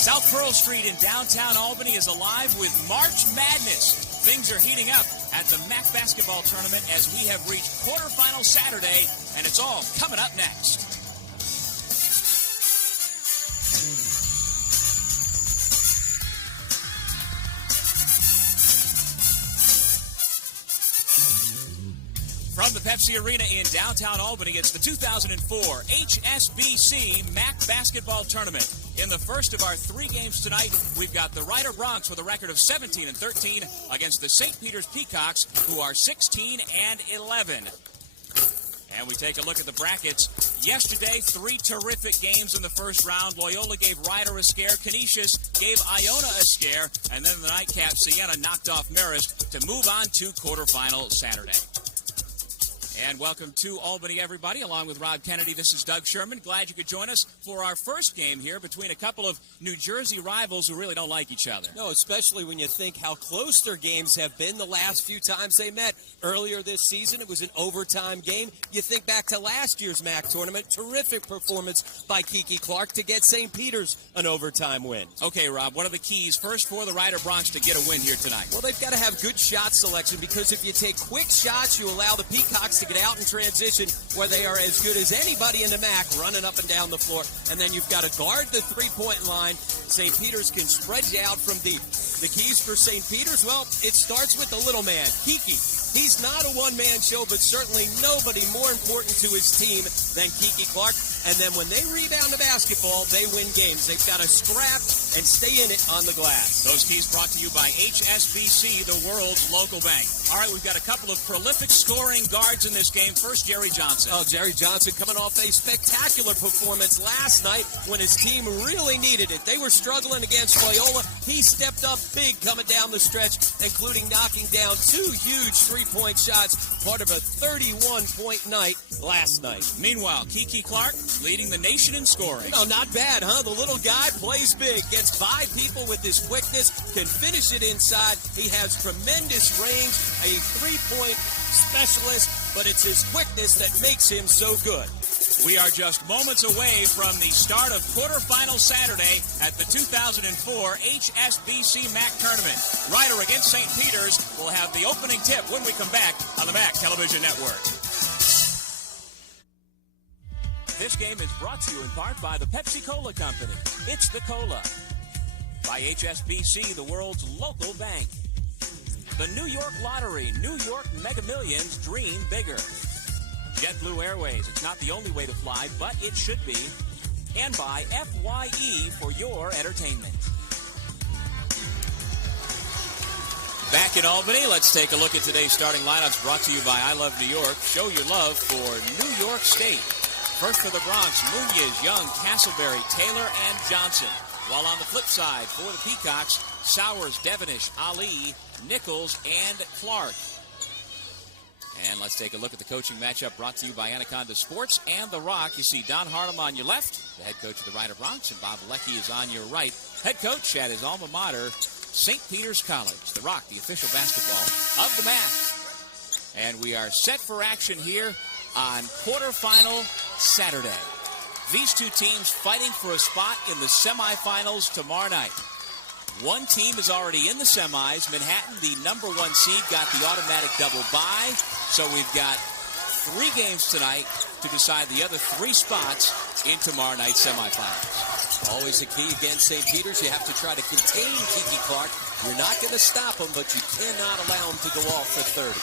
South Pearl Street in downtown Albany is alive with March Madness. Things are heating up at the MAAC basketball tournament as we have reached quarterfinal Saturday, and it's all coming up next. From the Pepsi Arena in downtown Albany, it's the 2004 HSBC MAAC basketball tournament. In the first of our three games tonight, we've got the Rider Broncs with a record of 17-13 against the St. Peter's Peacocks, who are 16-11. And we take a look at the brackets. Yesterday, three terrific games in the first round. Loyola gave Rider a scare. Canisius gave Iona a scare. And then in the nightcap, Siena knocked off Marist to move on to quarterfinal Saturday. And welcome to Albany, everybody. Along with Rob Kennedy, this is Doug Sherman. Glad you could join us for our first game here between a couple of New Jersey rivals who really don't like each other. No, especially when you think how close their games have been the last few times they met. Earlier this season, it was an overtime game. You think back to last year's MAAC tournament, terrific performance by Kiki Clark to get St. Peter's an overtime win. Okay, Rob, what are the keys first for the Rider Broncs to get a win here tonight? Well, they've got to have good shot selection because if you take quick shots, you allow the Peacocks to get out in transition where they are as good as anybody in the MAAC running up and down the floor. And then you've got to guard the three-point line. St. Peter's can spread you out from deep. The keys for St. Peter's, well, it starts with the little man, Kiki. He's not a one-man show, but certainly nobody more important to his team than Kiki Clark. And then when they rebound the basketball, they win games. They've got to scrap and stay in it on the glass. Those keys brought to you by HSBC, the world's local bank. All right, we've got a couple of prolific scoring guards in this game. First, Jerry Johnson. Oh, Jerry Johnson coming off a spectacular performance last night when his team really needed it. They were struggling against Loyola. He stepped up big coming down the stretch, including knocking down two huge three-point shots, part of a 31-point night last night. Meanwhile, Kiki Clark leading the nation in scoring. No, not bad, huh? The little guy plays big, gets by people with his quickness, can finish it inside. He has tremendous range, a three-point specialist, but it's his quickness that makes him so good. We are just moments away from the start of quarterfinal Saturday at the 2004 HSBC MAAC tournament. Rider against St. Peter's will have the opening tip when we come back on the MAAC Television Network. This game is brought to you in part by the Pepsi-Cola Company. It's the Cola. By HSBC, the world's local bank. The New York Lottery, New York Mega Millions, dream bigger. JetBlue Airways, it's not the only way to fly, but it should be. And by FYE for your entertainment. Back in Albany, let's take a look at today's starting lineups brought to you by I Love New York. Show your love for New York State. First for the Broncs, Munoz, Young, Castleberry, Taylor, and Johnson. While on the flip side, for the Peacocks, Sowers, Devenish, Ali, Nichols, and Clark. And let's take a look at the coaching matchup brought to you by Anaconda Sports and The Rock. You see Don Harlem on your left, the head coach of the Rider Broncs, and Bob Leckie is on your right, head coach at his alma mater, St. Peter's College. The Rock, the official basketball of the MAAC. And we are set for action here on quarterfinal Saturday. These two teams fighting for a spot in the semifinals tomorrow night. One team is already in the semis. Manhattan, the number one seed, got the automatic double bye. So we've got three games tonight to decide the other three spots in tomorrow night's semifinals. Always a key against St. Peter's. You have to try to contain Kiki Clark. You're not going to stop him, but you cannot allow him to go off for 30.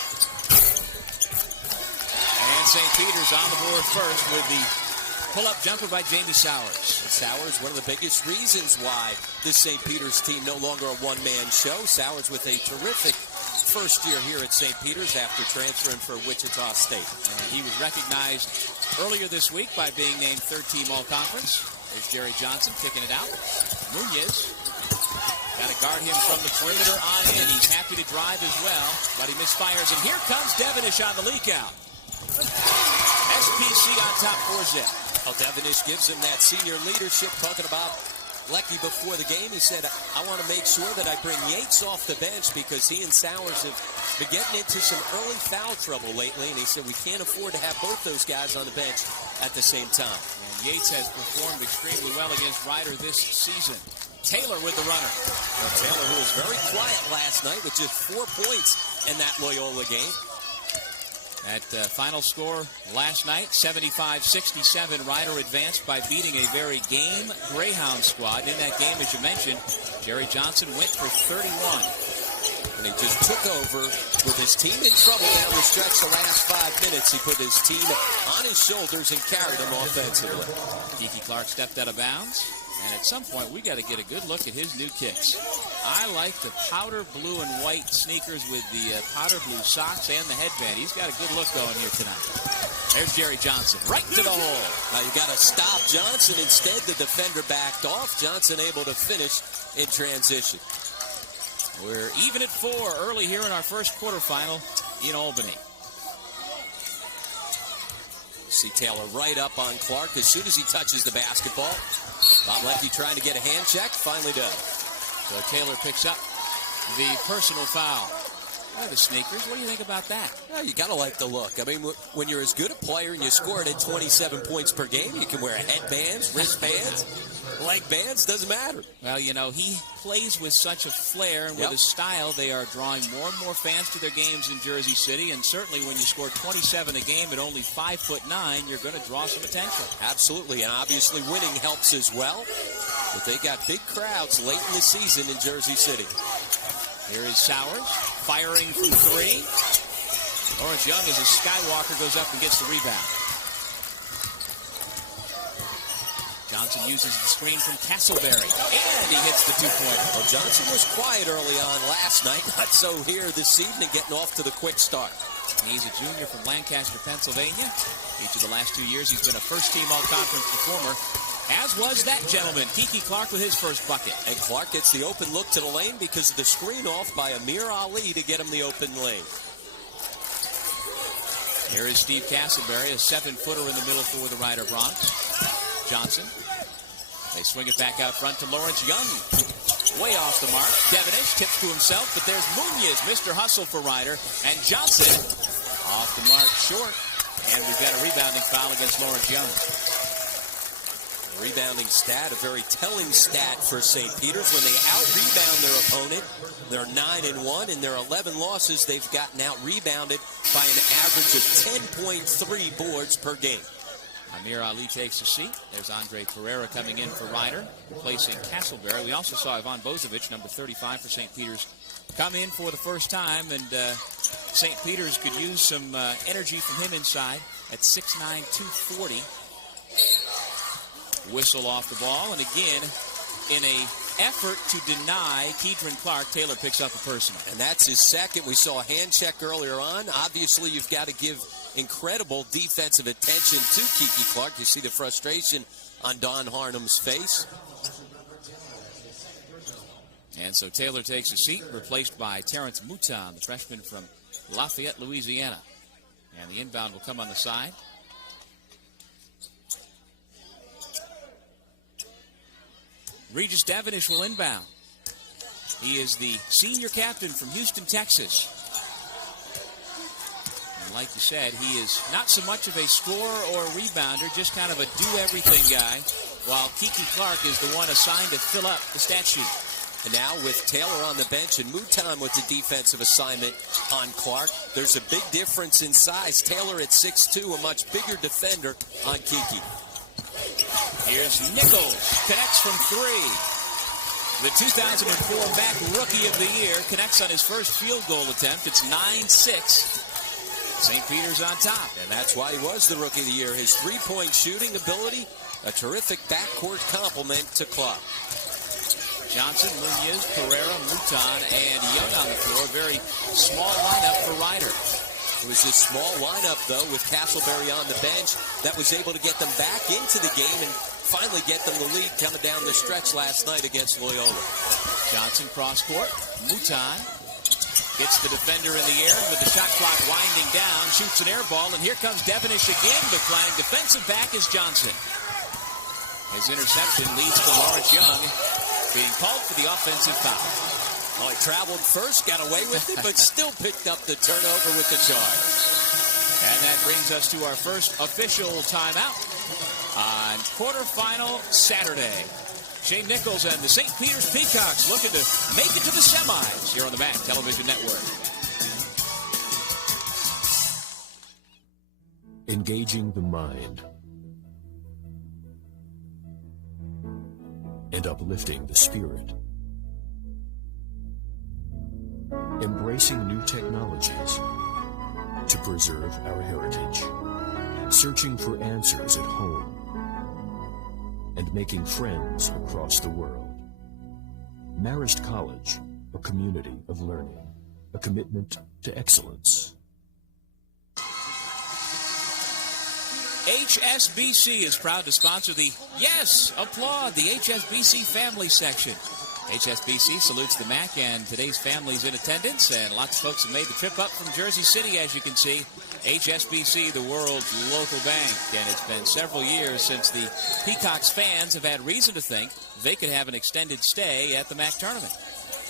And St. Peter's on the board first with the pull-up jumper by Jamie Sowers. And Sowers, one of the biggest reasons why this St. Peter's team no longer a one-man show. Sowers with a terrific first year here at St. Peter's after transferring for Wichita State. And he was recognized earlier this week by being named third-team All-Conference. There's Jerry Johnson kicking it out. Munoz, got to guard him from the perimeter on in. He's happy to drive as well, but he misfires. And here comes Devenish on the leak out. SPC on top for Zip. Well, Devenish gives him that senior leadership, talking about Leckie before the game. He said, I want to make sure that I bring Yates off the bench because he and Sowers have been getting into some early foul trouble lately. And he said, we can't afford to have both those guys on the bench at the same time. And Yates has performed extremely well against Rider this season. Taylor with the runner. Well, Taylor, who was very quiet last night with just 4 points in that Loyola game. That final score last night, 75-67. Rider advanced by beating a very game Greyhound squad. In that game, as you mentioned, Jerry Johnson went for 31. And he just took over with his team in trouble down the stretch the last 5 minutes. He put his team on his shoulders and carried them offensively. Kiki Clark stepped out of bounds. And at some point, we got to get a good look at his new kicks. I like the powder blue and white sneakers with the powder blue socks and the headband. He's got a good look going here tonight. There's Jerry Johnson, right to the hole. Now you got to stop Johnson. Instead, the defender backed off. Johnson able to finish in transition. We're even at 4 early here in our first quarterfinal in Albany. See Taylor right up on Clark as soon as he touches the basketball. Bob Leckie trying to get a hand check, finally does. So Taylor picks up the personal foul. Oh, the sneakers, what do you think about that? Well, you got to like the look. I mean, when you're as good a player and you score it at 27 points per game, you can wear headbands, wristbands, leg bands, doesn't matter. Well, you know, he plays with such a flair and with a style. They are drawing more and more fans to their games in Jersey City, and certainly when you score 27 a game at only 5'9", you're going to draw some attention. Absolutely, and obviously winning helps as well. But they got big crowds late in the season in Jersey City. Here is Sowers, firing from 3. Lawrence Young, as a Skywalker, goes up and gets the rebound. Johnson uses the screen from Castleberry, and he hits the 2-pointer. Well, Johnson was quiet early on last night, not so here this evening, getting off to the quick start. He's a junior from Lancaster, Pennsylvania. Each of the last 2 years, he's been a first-team all-conference performer, as was that gentleman, Kiki Clark, with his first bucket. And Clark gets the open look to the lane because of the screen off by Amir Ali to get him the open lane. Here is Steve Castleberry, a 7-footer in the middle for the Rider Bronx. Johnson. They swing it back out front to Lawrence Young. Way off the mark. Devenish tips to himself, but there's Munoz, Mr. Hustle for Rider. And Johnson off the mark short. And we've got a rebounding foul against Lawrence Young. Rebounding stat, a very telling stat for St. Peter's. When they out-rebound their opponent, they're 9-1. In their 11 losses, they've gotten out-rebounded by an average of 10.3 boards per game. Amir Ali takes a seat. There's Andre Pereira coming in for Rider, replacing Castleberry. We also saw Ivan Bozovic, number 35 for St. Peter's, come in for the first time, and St. Peter's could use some energy from him inside at 6'9", 240. Whistle off the ball, and again, in a effort to deny Keedron Clark, Taylor picks up a personal. And that's his second. We saw a hand check earlier on. Obviously, you've got to give incredible defensive attention to Kiki Clark. You see the frustration on Don Harnum's face. And so Taylor takes a seat, replaced by Terrence Mouton, the freshman from Lafayette, Louisiana. And the inbound will come on the side. Regis Devenish will inbound. He is the senior captain from Houston, Texas. And like you said, he is not so much of a scorer or a rebounder, just kind of a do-everything guy, while Kiki Clark is the one assigned to fill up the stat sheet. And now with Taylor on the bench and Mouton with the defensive assignment on Clark, there's a big difference in size. Taylor at 6'2", a much bigger defender on Kiki. Here's Nichols, connects from 3. The 2004 MAAC Rookie of the Year connects on his first field goal attempt. It's 9-6. St. Peter's on top. And that's why he was the Rookie of the Year. His three-point shooting ability, a terrific backcourt compliment to Clark. Johnson, Munoz, Pereira, Mouton, and Young on the floor. Very small lineup for Rider. It was this small lineup, though, with Castleberry on the bench that was able to get them back into the game and finally get them the lead coming down the stretch last night against Loyola. Johnson cross court. Mouton gets the defender in the air with the shot clock winding down, shoots an air ball, and here comes Devenish again, but playing defensive back is Johnson. His interception leads to Lawrence Young being called for the offensive foul. Oh, he traveled first, got away with it, but still picked up the turnover with the charge. And that brings us to our first official timeout on quarterfinal Saturday. Shane Nichols and the St. Peter's Peacocks looking to make it to the semis here on the MAAC Television Network. Engaging the mind and uplifting the spirit. Embracing new technologies to preserve our heritage. Searching for answers at home and making friends across the world. Marist College, a community of learning, a commitment to excellence. HSBC is proud to sponsor the, yes, applaud, the HSBC Family Section. HSBC salutes the MAAC and today's families in attendance, and lots of folks have made the trip up from Jersey City, as you can see. HSBC, the world's local bank, and it's been several years since the Peacocks fans have had reason to think they could have an extended stay at the MAAC tournament.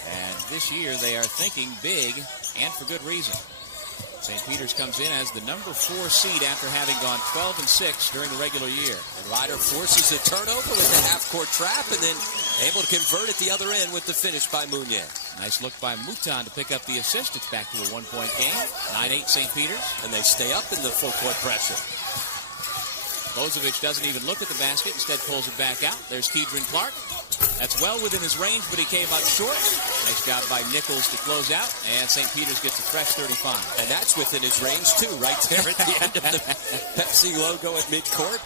And this year they are thinking big, and for good reason. St. Peter's comes in as the number 4 seed after having gone 12-6 during the regular year. And Ryder forces a turnover with the half-court trap and then able to convert at the other end with the finish by Muñez. Nice look by Mouton to pick up the assist. It's back to a 1-point game. 9-8 St. Peter's. And they stay up in the full-court pressure. Bozovic doesn't even look at the basket. Instead pulls it back out. There's Keidron Clark. That's well within his range, but he came up short. Nice job by Nichols to close out. And St. Peter's gets a fresh 35. And that's within his range, too, right there at the end of the Pepsi logo at midcourt.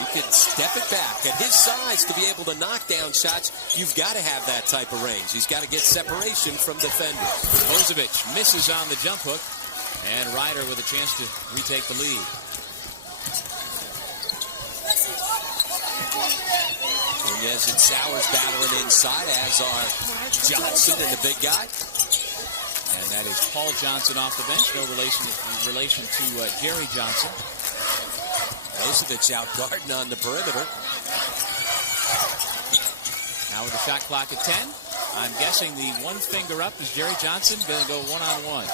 You can step it back. At his size, to be able to knock down shots, you've got to have that type of range. He's got to get separation from defenders. Bozovic misses on the jump hook. And Ryder with a chance to retake the lead. Muñez and Sowers battling inside, as are Johnson and the big guy. And that is Paul Johnson off the bench. No relation to Jerry Johnson. Bozovic out guarding on the perimeter. Now with the shot clock at 10. I'm guessing the one finger up is Jerry Johnson going to go one-on-one.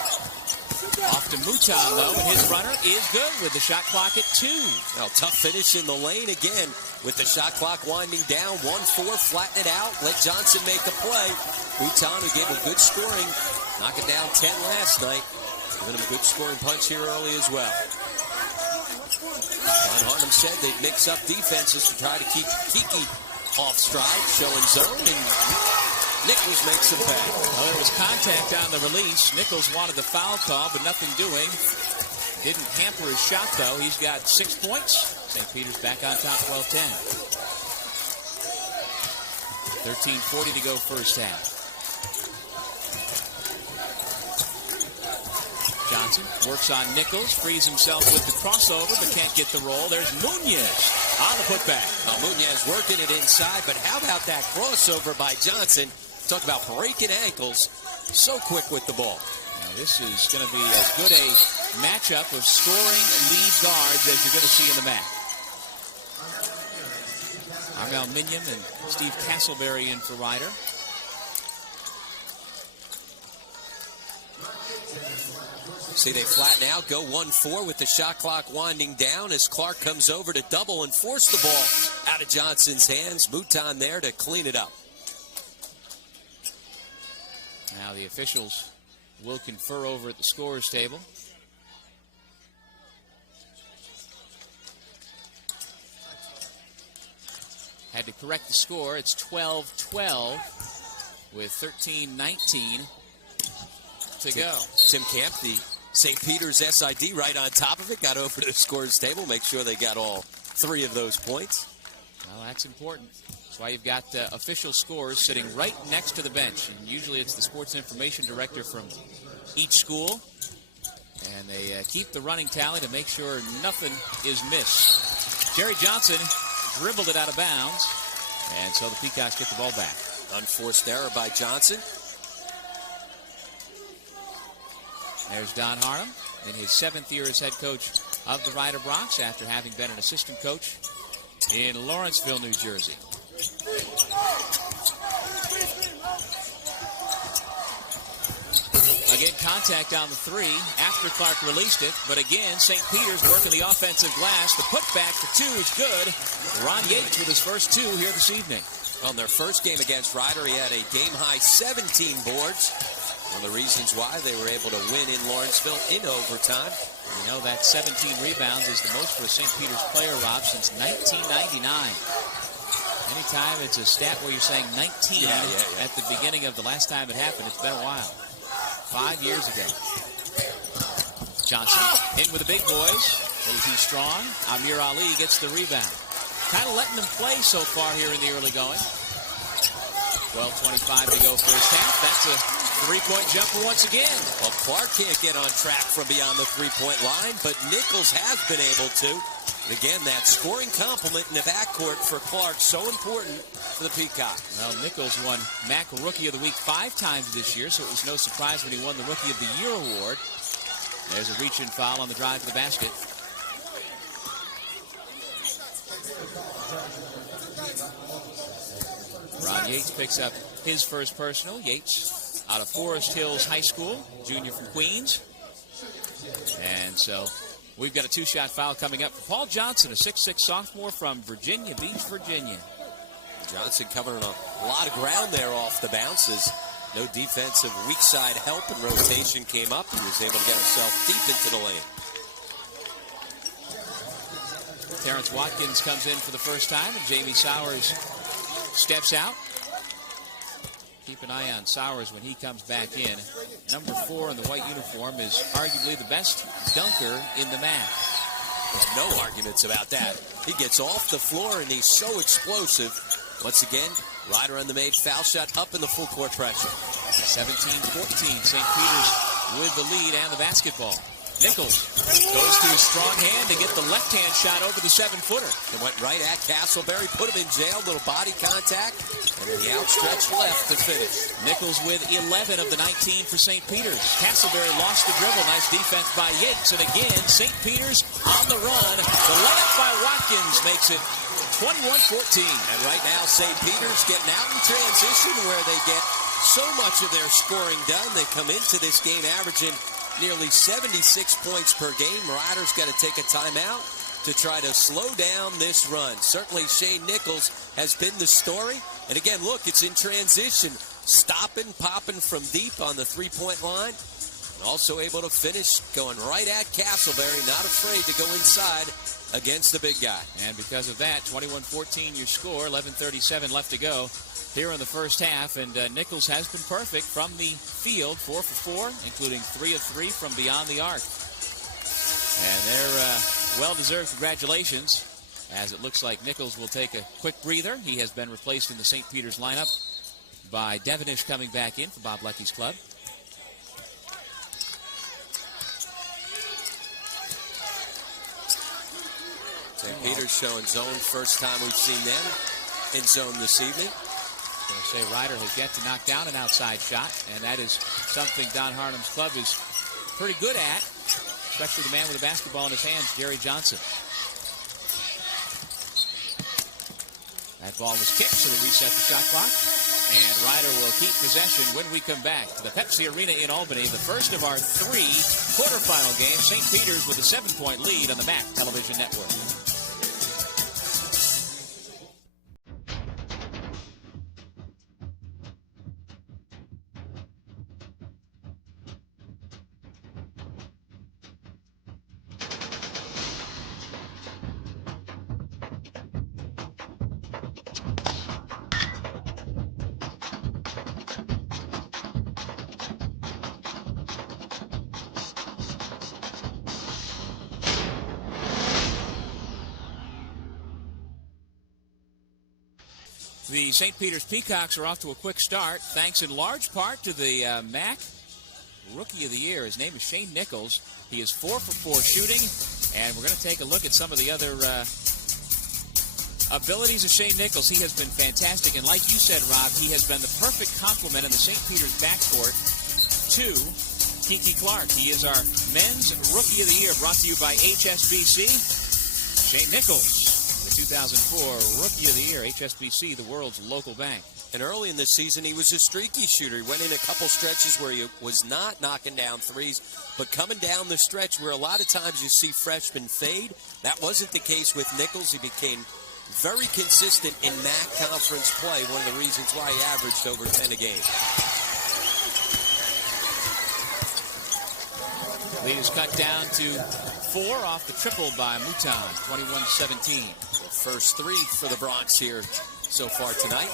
Off to Mouton, though, and his runner is good with the shot clock at 2. Well, tough finish in the lane again with the shot clock winding down. 1-4, flatten it out, let Johnson make a play. Mouton, who gave a good scoring, knocking down 10 last night. Giving him a good scoring punch here early as well. John Harnum said they'd mix up defenses to try to keep Kiki off stride, showing zone, and Nichols makes some pay. Well, there was contact on the release. Nichols wanted the foul call, but nothing doing. Didn't hamper his shot, though. He's got 6 points. St. Peter's back on top, 12-10. 13:40 to go first half. Johnson works on Nichols, frees himself with the crossover, but can't get the roll. There's Muñez on the putback. Well, Muñez working it inside, but how about that crossover by Johnson? Talk about breaking ankles. So quick with the ball. Now, this is going to be as good a matchup of scoring lead guards as you're going to see in the MAAC. Armel Minion and Steve Castleberry in for Ryder. See, they flatten out, go 1-4 with the shot clock winding down as Clark comes over to double and force the ball out of Johnson's hands. Mouton there to clean it up. Now the officials will confer over at the scorer's table. Had to correct the score. It's 12-12 with 13-19 to go. Tim Camp, the St. Peter's SID, right on top of it. Got over to the scorer's table, make sure they got all 3 of those points. Well, that's important. That's why you've got official scores sitting right next to the bench. And usually it's the sports information director from each school. And they keep the running tally to make sure nothing is missed. Jerry Johnson dribbled it out of bounds. And so the Peacocks get the ball back. Unforced error by Johnson. There's Don Harnum in his 7th year as head coach of the Ryder Broncs after having been an assistant coach in Lawrenceville, New Jersey. Again, contact on the 3 after Clark released it. But again, St. Peter's working the offensive glass. The putback for 2 is good. Ron Yates with his first 2 here this evening. On their first game against Ryder, he had a game-high 17 boards. One of the reasons why they were able to win in Lawrenceville in overtime. You know, that 17 rebounds is the most for a St. Peter's player, Rob, since 1999. Anytime it's a stat where you're saying 19 at the beginning of the last time it happened, it's been a while. 5 years ago. Johnson in with the big boys. But is he strong? Amir Ali gets the rebound. Kind of letting them play so far here in the early going. 12:25 to go first half. That's a three-point jumper once again. Well, Clark can't get on track from beyond the three-point line, but Nichols has been able to. And again, that scoring compliment in the backcourt for Clark, so important for the Peacocks. Well, Nichols won MAAC Rookie of the Week 5 times this year, so it was no surprise when he won the Rookie of the Year award. There's a reach-in foul on the drive to the basket. Ron Yates picks up his first personal. Yates out of Forest Hills High School, junior from Queens. And so we've got a two-shot foul coming up for Paul Johnson, a 6'6 sophomore from Virginia Beach, Virginia. Johnson covering a lot of ground there off the bounces. No defensive weak side help, and rotation came up. He was able to get himself deep into the lane. Terrence Watkins comes in for the first time, and Jamie Sowers steps out. Keep an eye on Sowers when he comes back in. Number 4 in the white uniform is arguably the best dunker in the MAAC. Well, no arguments about that. He gets off the floor, and he's so explosive. Once again, Ryder on the made foul shot up in the full court pressure. 17-14, St. Peter's with the lead and the basketball. Nichols goes to his strong hand to get the left-hand shot over the 7-footer. It went right at Castleberry, put him in jail, little body contact, and then the outstretched left to finish. Nichols with 11 of the 19 for St. Peter's. Castleberry lost the dribble. Nice defense by Yates, and again, St. Peter's on the run. The layup by Watkins makes it 21-14. And right now, St. Peter's getting out in transition where they get so much of their scoring done. They come into this game averaging nearly 76 points per game. Ryder's got to take a timeout to try to slow down this run. Certainly Shane Nichols has been the story. And again, look, it's in transition. Stopping, popping from deep on the three-point line. And also able to finish going right at Castleberry. Not afraid to go inside against the big guy. And because of that, 21-14 your score. 11:37 left to go here in the first half, and Nichols has been perfect from the field, 4 for 4, including 3 of 3 from beyond the arc. And they're well-deserved congratulations, as it looks like Nichols will take a quick breather. He has been replaced in the St. Peter's lineup by Devonish coming back in for Bob Lecky's club. St. Peter's showing zone, first time we've seen them in zone this evening. I'm going to say Ryder has yet to knock down an outside shot, and that is something Don Harnum's club is pretty good at, especially the man with the basketball in his hands, Jerry Johnson. That ball was kicked, so they reset the shot clock, and Ryder will keep possession when we come back to the Pepsi Arena in Albany, the first of our 3 quarterfinal games. St. Peter's with a 7-point lead on the MAAC television network. The St. Peter's Peacocks are off to a quick start, thanks in large part to the MAAC Rookie of the Year. His name is Shane Nichols. He is 4 for 4 shooting, and we're going to take a look at some of the other abilities of Shane Nichols. He has been fantastic, and like you said, Rob, he has been the perfect complement in the St. Peter's backcourt to Kiki Clark. He is our Men's Rookie of the Year, brought to you by HSBC. Shane Nichols, the 2004 Rookie of the Year, HSBC, the world's local bank. And early in the season, he was a streaky shooter. He went in a couple stretches where he was not knocking down threes, but coming down the stretch where a lot of times you see freshmen fade. That wasn't the case with Nichols. He became very consistent in MAAC conference play, one of the reasons why he averaged over 10 a game. Lead is cut down to 4 off the triple by Mouton, 21-17. First 3 for the Bronx here so far tonight.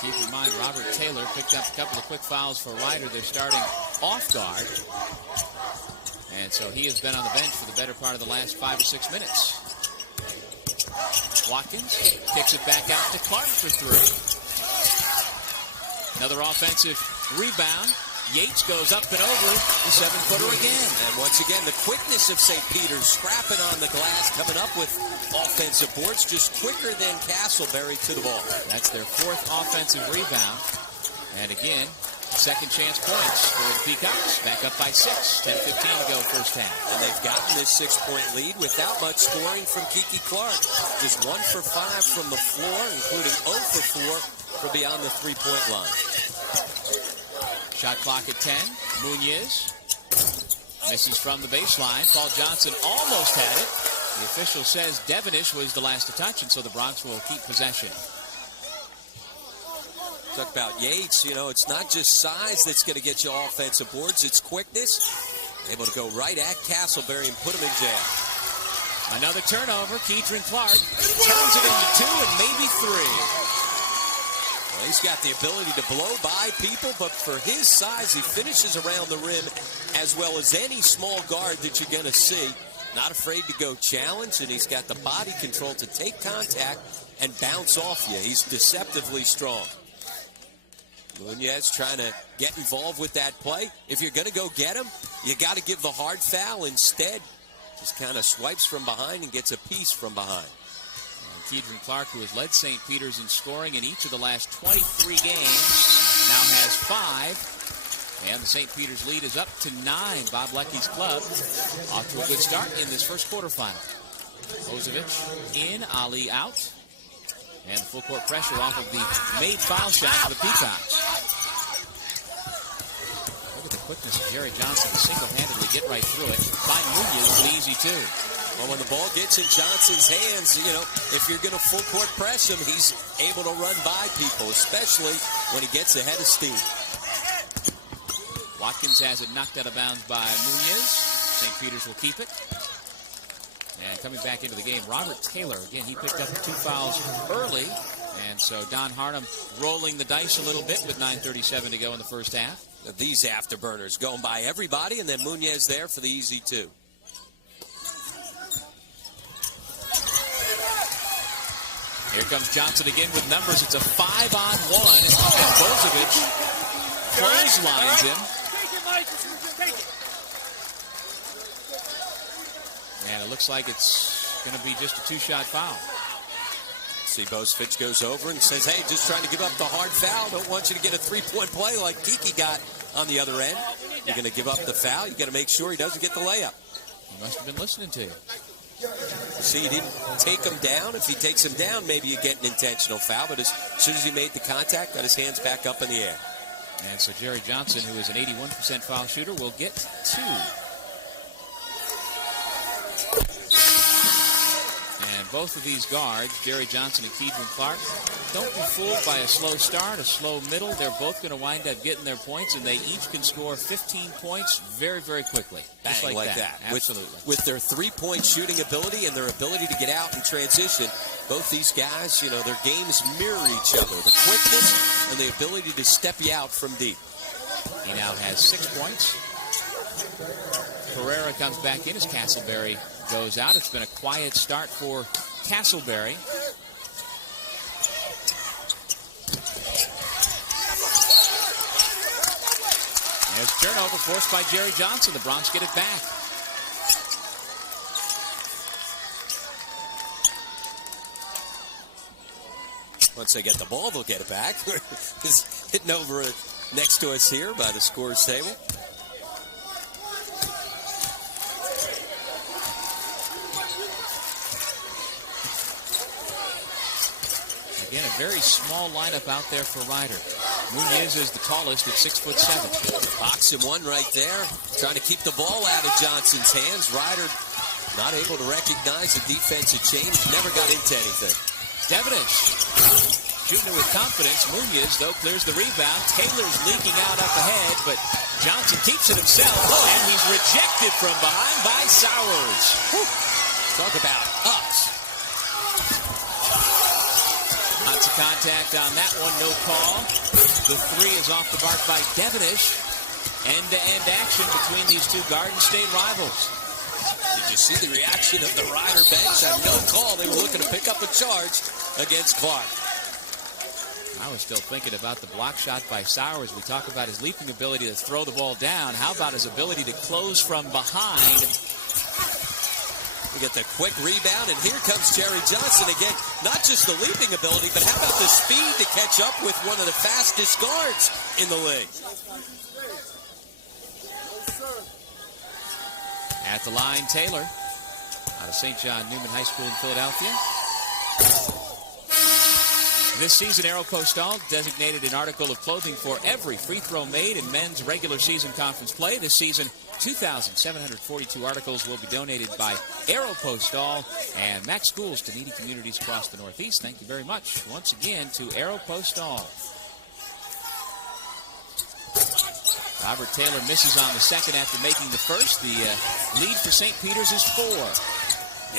Keep in mind, Robert Taylor picked up a couple of quick fouls for Ryder. They're starting off guard. And so he has been on the bench for the better part of the last 5 or 6 minutes. Watkins kicks it back out to Clark for 3. Another offensive rebound. Yates goes up and over the 7-footer again. And once again, the quickness of St. Peter's, scrapping on the glass, coming up with offensive boards, just quicker than Castleberry to the ball. That's their 4th offensive rebound. And again, second chance points for the Peacocks. Back up by 6. 10-15 to go first half. And they've gotten this 6-point lead without much scoring from Kiki Clark. Just 1 for 5 from the floor, including 0 for 4 from beyond the 3-point line. Shot clock at 10. Munoz misses from the baseline. Paul Johnson almost had it. The official says Devenish was the last to touch, and so the Bronx will keep possession. Talk about Yates, you know, it's not just size that's going to get you offensive boards, it's quickness. Able to go right at Castleberry and put him in jail. Another turnover. Keidron Clark turns it into 2 and maybe 3. Well, he's got the ability to blow by people, but for his size, he finishes around the rim as well as any small guard that you're going to see. Not afraid to go challenge, and he's got the body control to take contact and bounce off you. He's deceptively strong. Munoz trying to get involved with that play. If you're going to go get him, you got to give the hard foul. Instead, just kind of swipes from behind and gets a piece from behind. Keidron Clark, who has led St. Peter's in scoring in each of the last 23 games, now has 5. And the St. Peter's lead is up to 9. Bob Lecky's club off to a good start in this first quarterfinal. Bozovic in, Ali out. And the full court pressure off of the made foul shot for the Peacocks. Look at the quickness of Jerry Johnson to single-handedly get right through it. Find Munoz an easy 2. Well, when the ball gets in Johnson's hands, you know, if you're going to full court press him, he's able to run by people, especially when he gets ahead of steam. Watkins has it knocked out of bounds by Munoz. St. Peter's will keep it. And coming back into the game, Robert Taylor, again, he picked up 2 fouls early. And so Don Harnum rolling the dice a little bit with 9:37 to go in the first half. These afterburners going by everybody, and then Munoz there for the easy 2. Here comes Johnson again with numbers. It's a 5-on-1, and Bozovic clotheslines him. And it looks like it's going to be just a 2-shot foul. See, Bozovic goes over and says, hey, just trying to give up the hard foul. Don't want you to get a 3-point play like Kiki got on the other end. You're going to give up the foul. You got to make sure he doesn't get the layup. He must have been listening to you. See, he didn't take him down. If he takes him down, maybe you get an intentional foul. But as soon as he made the contact, got his hands back up in the air. And so Jerry Johnson, who is an 81% foul shooter, will get 2. And both of these guards, Jerry Johnson and Keidron Clark, don't be fooled by a slow start, a slow middle. They're both going to wind up getting their points, and they each can score 15 points very, very quickly. Bang, just like that. Absolutely. With their 3-point shooting ability and their ability to get out and transition, both these guys, you know, their games mirror each other. The quickness and the ability to step you out from deep. He now has 6 points. Pereira comes back in as Castleberry goes out. It's been a quiet start for Castleberry. There's a turnover forced by Jerry Johnson. The Bronx get it back. Once they get the ball, they'll get it back. It's hitting over next to us here by the scorer's table. Again, a very small lineup out there for Ryder. Munoz is the tallest at 6'7". Box him one right there. Trying to keep the ball out of Johnson's hands. Ryder not able to recognize the defensive change. Never got into anything. Devenish shooting it with confidence. Munoz, though, clears the rebound. Taylor's leaking out up ahead, but Johnson keeps it himself, and he's rejected from behind by Sowers. Whew. Talk about ups. Lots of contact on that one, no call. The three is off the mark by Devenish. End-to-end action between these two Garden State rivals. Did you see the reaction of the Ryder bench? On no call, they were looking to pick up a charge against Clark. I was still thinking about the block shot by Sowers. We talk about his leaping ability to throw the ball down. How about his ability to close from behind? We get the quick rebound, and here comes Jerry Johnson again. Not just the leaping ability, but how about the speed to catch up with one of the fastest guards in the league? At the line, Taylor out of St. John Newman High School in Philadelphia. This season, Aeropostale designated an article of clothing for every free throw made in men's regular season conference play. This season, 2,742 articles will be donated by Aeropostale and MAAC schools to needy communities across the Northeast. Thank you very much once again to Aeropostale. Robert Taylor misses on the second after making the first. The lead for St. Peter's is 4.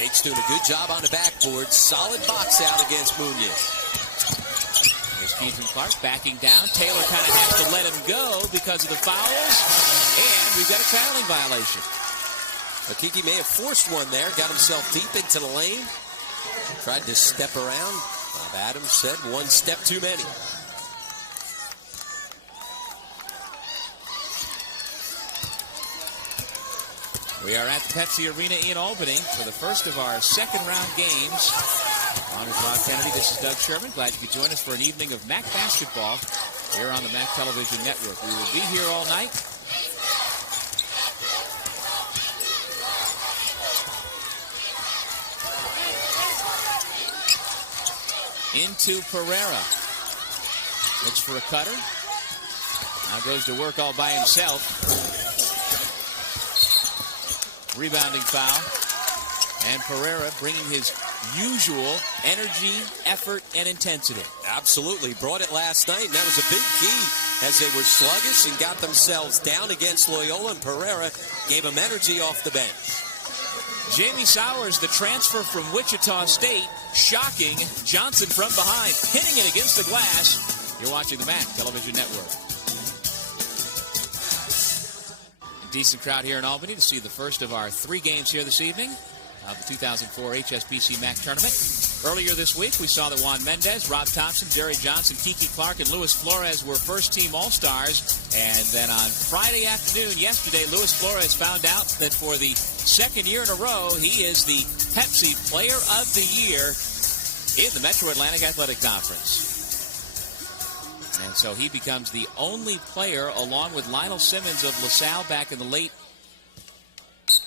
Nate's doing a good job on the backboard. Solid box out against Munoz. Here's Keith Clark backing down. Taylor kind of has to let him go because of the fouls. And we've got a fouling violation. Kiki may have forced one there. Got himself deep into the lane. Tried to step around. Bob Adams said one step too many. We are at the Pepsi Arena in Albany for the first of our second-round games. On with Rob Kennedy, this is Doug Sherman. Glad you could join us for an evening of MAAC basketball here on the MAAC Television Network. We will be here all night. Into Pereira. Looks for a cutter. Now goes to work all by himself. Rebounding foul. And Pereira bringing his usual energy, effort, and intensity. Absolutely. Brought it last night, and that was a big key as they were sluggish and got themselves down against Loyola, and Pereira gave them energy off the bench. Jamie Sowers, the transfer from Wichita State, shocking Johnson from behind, hitting it against the glass. You're watching the MAAC Television Network. Decent crowd here in Albany to see the first of our 3 games here this evening of the 2004 HSBC MAAC tournament. Earlier this week, we saw that Juan Mendez, Rob Thompson, Jerry Johnson, Kiki Clark, and Luis Flores were first-team All-Stars. And then on Friday afternoon, yesterday, Luis Flores found out that for the second year in a row, he is the Pepsi Player of the Year in the Metro Atlantic Athletic Conference. And so he becomes the only player, along with Lionel Simmons of LaSalle back in the late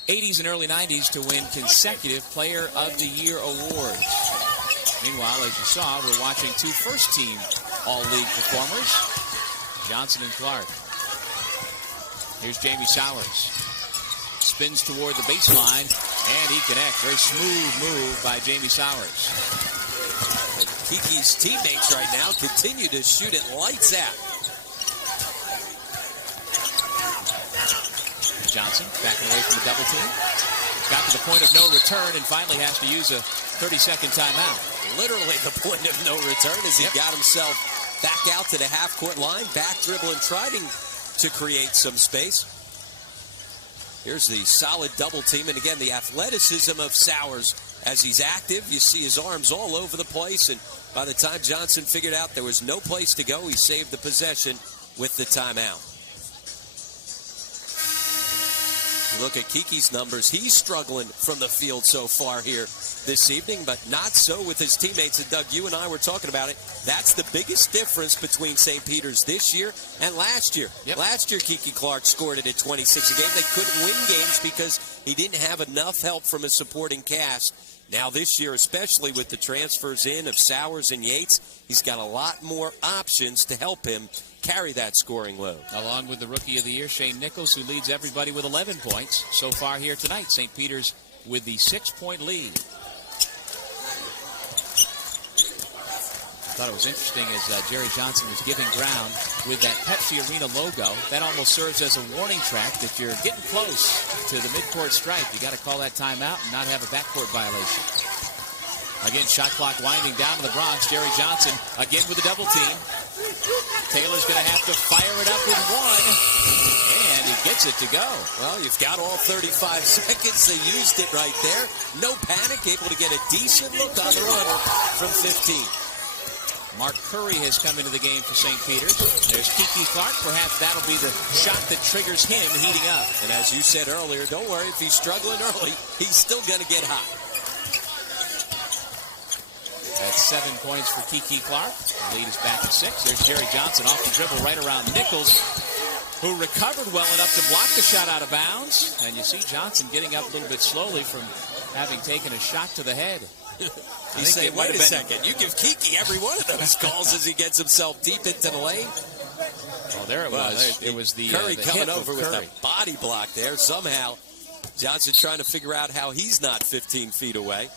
80s and early 90s, to win consecutive Player of the Year awards. Meanwhile, as you saw, we're watching 2 first-team All-League performers, Johnson and Clark. Here's Jamie Sowers. Spins toward the baseline, and he connects. Very smooth move by Jamie Sowers. Kiki's teammates right now continue to shoot it lights out. Johnson backing away from the double team. Got to the point of no return and finally has to use a 30-second timeout. Literally the point of no return as he got himself back out to the half-court line, back dribbling, trying to create some space. Here's the solid double team, and again, the athleticism of Sowers as he's active. You see his arms all over the place, and by the time Johnson figured out there was no place to go, he saved the possession with the timeout. You look at Kiki's numbers. He's struggling from the field so far here this evening, but not so with his teammates. And Doug, you and I were talking about it. That's the biggest difference between St. Peter's this year and last year. Last year, Kiki Clark scored it at 26 a game. They couldn't win games because he didn't have enough help from his supporting cast Now this year, especially with the transfers in of Sowers and Yates, he's got a lot more options to help him carry that scoring load. Along with the Rookie of the Year, Shane Nichols, who leads everybody with 11 points so far here tonight. St. Peter's with the 6-point lead. I thought it was interesting as Jerry Johnson was giving ground with that Pepsi Arena logo. That almost serves as a warning track that you're getting close to the midcourt stripe. You got to call that timeout and not have a backcourt violation. Again, shot clock winding down to the Bronx. Jerry Johnson again with a double team. Taylor's going to have to fire it up with one, and he gets it to go. Well, you've got all 35 seconds. They used it right there. No panic, able to get a decent look on the runner from 15. Mark Curry has come into the game for St. Peter's. There's Kiki Clark. Perhaps that'll be the shot that triggers him heating up. And as you said earlier, don't worry, if he's struggling early, he's still going to get hot. That's 7 points for Kiki Clark. The lead is back to 6. There's Jerry Johnson off the dribble right around Nichols, who recovered well enough to block the shot out of bounds. And you see Johnson getting up a little bit slowly from having taken a shot to the head. You say, wait a second, you give Kiki every one of those calls as he gets himself deep into the lane. Oh, there it was. It was the Curry the coming hit over of with Curry. a body block there. Somehow, Johnson trying to figure out how he's not 15 feet away.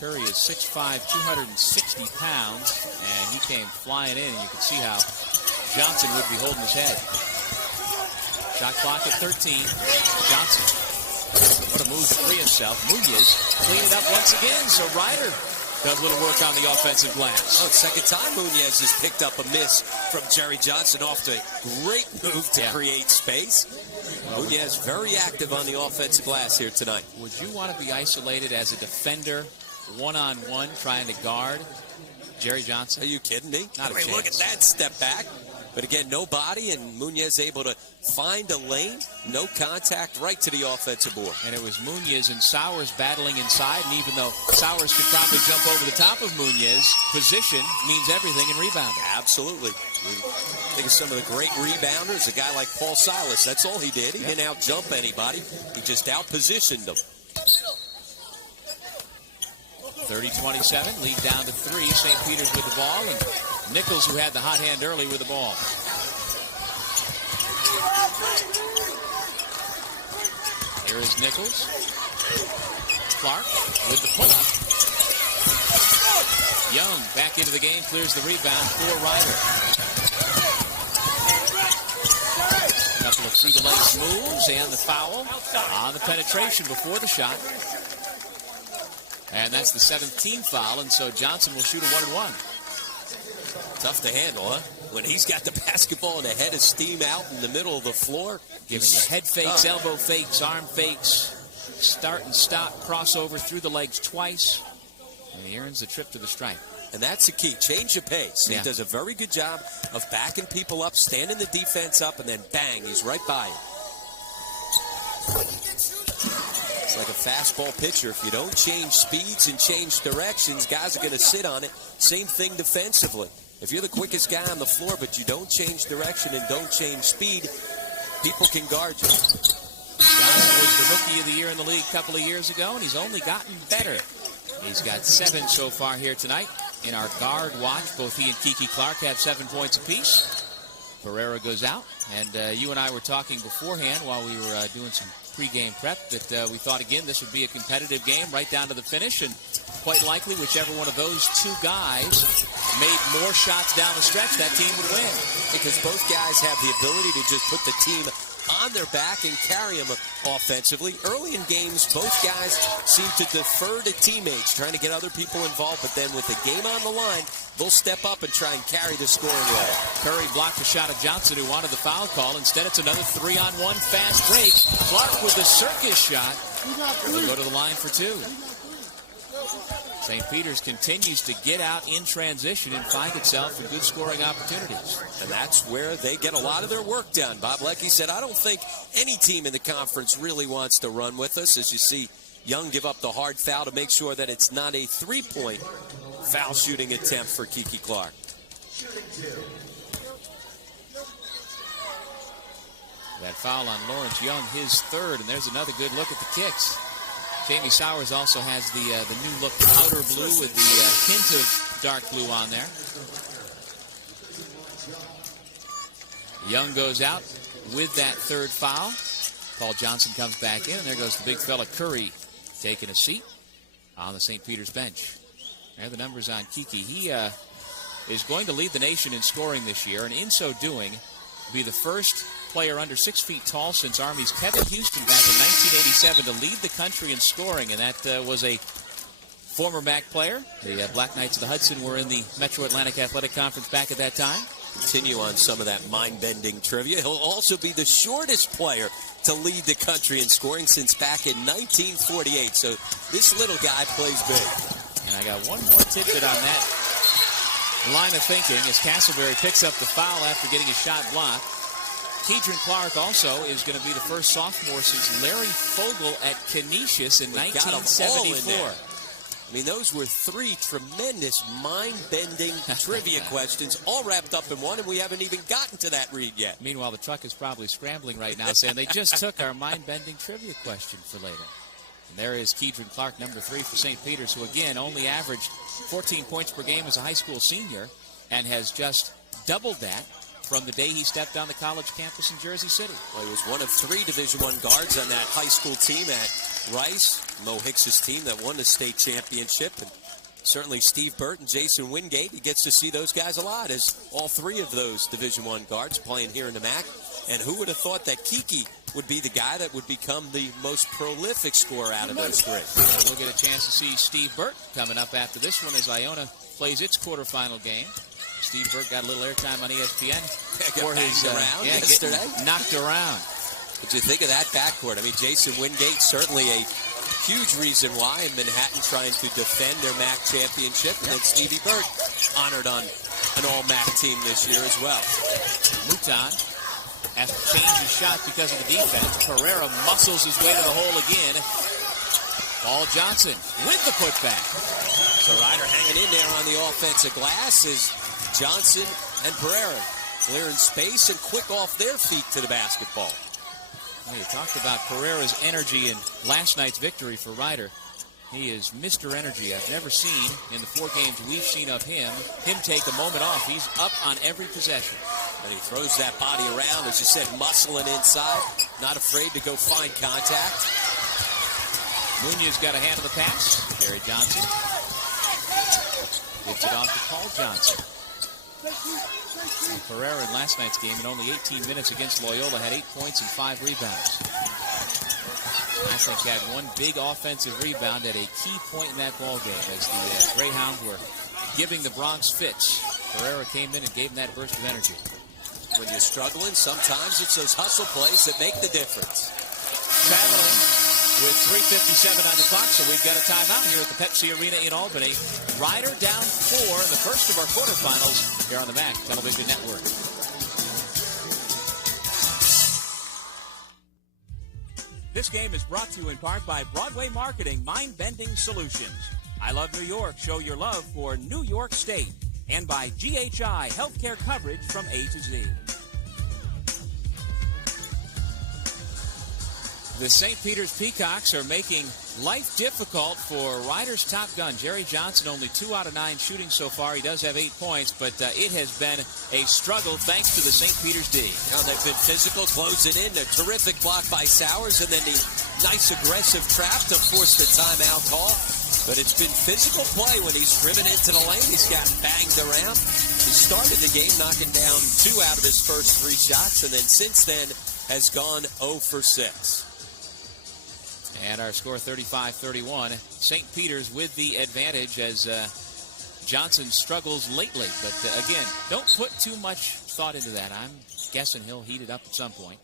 Curry is 6'5", 260 pounds, and he came flying in, and you can see how Johnson would be holding his head. Shot clock at 13. Johnson. What a move to free himself. Munoz clean it up once again, so Ryder does a little work on the offensive glass. Oh, second time Munoz has picked up a miss from Jerry Johnson off to a great move to create space. Munoz very active on the offensive glass here tonight. Would you want to be isolated as a defender, one-on-one, trying to guard Jerry Johnson? Are you kidding me? Not a chance. Look at that step back. But again, no body, and Munoz able to find a lane, no contact, right to the offensive board. And it was Munoz and Sowers battling inside, and even though Sowers could probably jump over the top of Munoz, position means everything in rebounding. Absolutely. Think of some of the great rebounders, a guy like Paul Silas. That's all he did. He didn't out-jump anybody. He just out-positioned them. 30-27, lead down to 3. St. Peter's with the ball, and Nichols, who had the hot hand early, with the ball. Here is Nichols. Clark with the pull-up. Young back into the game, clears the rebound for Ryder. A couple of through-the-legs moves and the foul on the penetration before the shot. And that's the 7th team foul, and so Johnson will shoot a 1-and-1. Tough to handle, huh? When he's got the basketball and a head of steam out in the middle of the floor. Giving you head fakes, elbow fakes, arm fakes, start and stop, crossover through the legs twice. And he earns the trip to the stripe. And that's the key. Change of pace. Yeah. He does a very good job of backing people up, standing the defense up, and then bang, he's right by you. It's like a fastball pitcher. If you don't change speeds and change directions, guys are going to sit on it. Same thing defensively. If you're the quickest guy on the floor, but you don't change direction and don't change speed, people can guard you. Johnson was the Rookie of the Year in the league a couple of years ago, and he's only gotten better. He's got 7 so far here tonight. In our guard watch, both he and Kiki Clark have 7 points apiece. Pereira goes out, and you and I were talking beforehand while we were doing some pregame prep that we thought, again, this would be a competitive game right down to the finish, and quite likely whichever one of those two guys made more shots down the stretch, that team would win. Because both guys have the ability to just put the team on their back and carry them offensively. Early in games, both guys seem to defer to teammates, trying to get other people involved, but then with the game on the line, they'll step up and try and carry the scoring load. Curry blocked the shot of Johnson, who wanted the foul call. Instead, it's another 3-on-1 fast break. Clark with the circus shot. They'll go to the line for 2. St. Peter's continues to get out in transition and find itself in good scoring opportunities. And that's where they get a lot of their work done. Bob Leckie said, I don't think any team in the conference really wants to run with us. As you see Young give up the hard foul to make sure that it's not a 3-point foul shooting attempt for Kiki Clark. That foul on Lawrence Young, his 3rd, and there's another good look at the kicks. Jamie Sowers also has the new look powder blue with the hint of dark blue on there. Young goes out with that third foul. Paul Johnson comes back in, and there goes the big fella Curry taking a seat on the St. Peter's bench. There are the numbers on Kiki. He is going to lead the nation in scoring this year, and in so doing, be the first player under 6 feet tall since Army's Kevin Houston back in 1987 to lead the country in scoring, and that was a former MAAC player. The Black Knights of the Hudson were in the Metro Atlantic Athletic Conference back at that time. Continue on some of that mind-bending trivia. He'll also be the shortest player to lead the country in scoring since back in 1948. So this little guy plays big. And I got one more tidbit on that line of thinking as Castleberry picks up the foul after getting a shot blocked. Keidron Clark also is going to be the first sophomore since Larry Fogel at Canisius in 1974. I mean, those were 3 tremendous mind-bending trivia questions, all wrapped up in one, and we haven't even gotten to that read yet. Meanwhile, the truck is probably scrambling right now, saying they just took our mind-bending trivia question for later. And there is Keidron Clark, number 3 for St. Peter's, who, again, only averaged 14 points per game as a high school senior and has just doubled that from the day he stepped on the college campus in Jersey City. Well, he was one of 3 Division I guards on that high school team at Rice, Mo Hicks's team that won the state championship. And certainly Steve Burt and Jason Wingate, he gets to see those guys a lot as all 3 of those Division I guards playing here in the MAAC. And who would have thought that Kiki would be the guy that would become the most prolific scorer out of those 3? We'll get a chance to see Steve Burt coming up after this one as Iona plays its quarterfinal game. Steve Burt got a little airtime on ESPN for his yesterday. Knocked around. What do you think of that backcourt? I mean, Jason Wingate, certainly a huge reason why in Manhattan trying to defend their MAAC championship. And then Stevie Burt honored on an all-MAAC team this year as well. Mouton has to change his shot because of the defense. Pereira muscles his way to the hole again. Paul Johnson with the putback. So Ryder hanging in there on the offensive glass is Johnson and Pereira clearing space and quick off their feet to the basketball. Well, you talked about Pereira's energy in last night's victory for Ryder. He is Mr. Energy. I've never seen in the 4 games we've seen of him take a moment off. He's up on every possession. And he throws that body around, as you said, muscling inside, not afraid to go find contact. Munoz got a hand on the pass. Gary Johnson gives it off to Paul Johnson. And Pereira in last night's game in only 18 minutes against Loyola had 8 points and 5 rebounds. I think had one big offensive rebound at a key point in that ball game as the Greyhounds were giving the Bronx fits. Pereira came in and gave them that burst of energy. When you're struggling, sometimes it's those hustle plays that make the difference. Traveling with 3:57 on the clock, so we've got a timeout here at the Pepsi Arena in Albany. Ryder down 4 in the first of our quarterfinals here on the MAAC Television Network. This game is brought to you in part by Broadway Marketing Mind-Bending Solutions. I Love New York. Show your love for New York State. And by GHI Healthcare Coverage from A to Z. The St. Peter's Peacocks are making life difficult for Ryder's top gun. Jerry Johnson, only 2 out of 9 shooting so far. He does have 8 points, but it has been a struggle thanks to the St. Peter's D. Now they've been physical, closing in. A terrific block by Sowers, and then the nice aggressive trap to force the timeout call. But it's been physical play when he's driven into the lane. He's gotten banged around. He started the game knocking down 2 out of his first 3 shots, and then since then has gone 0 for 6. And our score 35-31. St. Peter's with the advantage as Johnson struggles lately. But again, don't put too much thought into that. I'm guessing he'll heat it up at some point.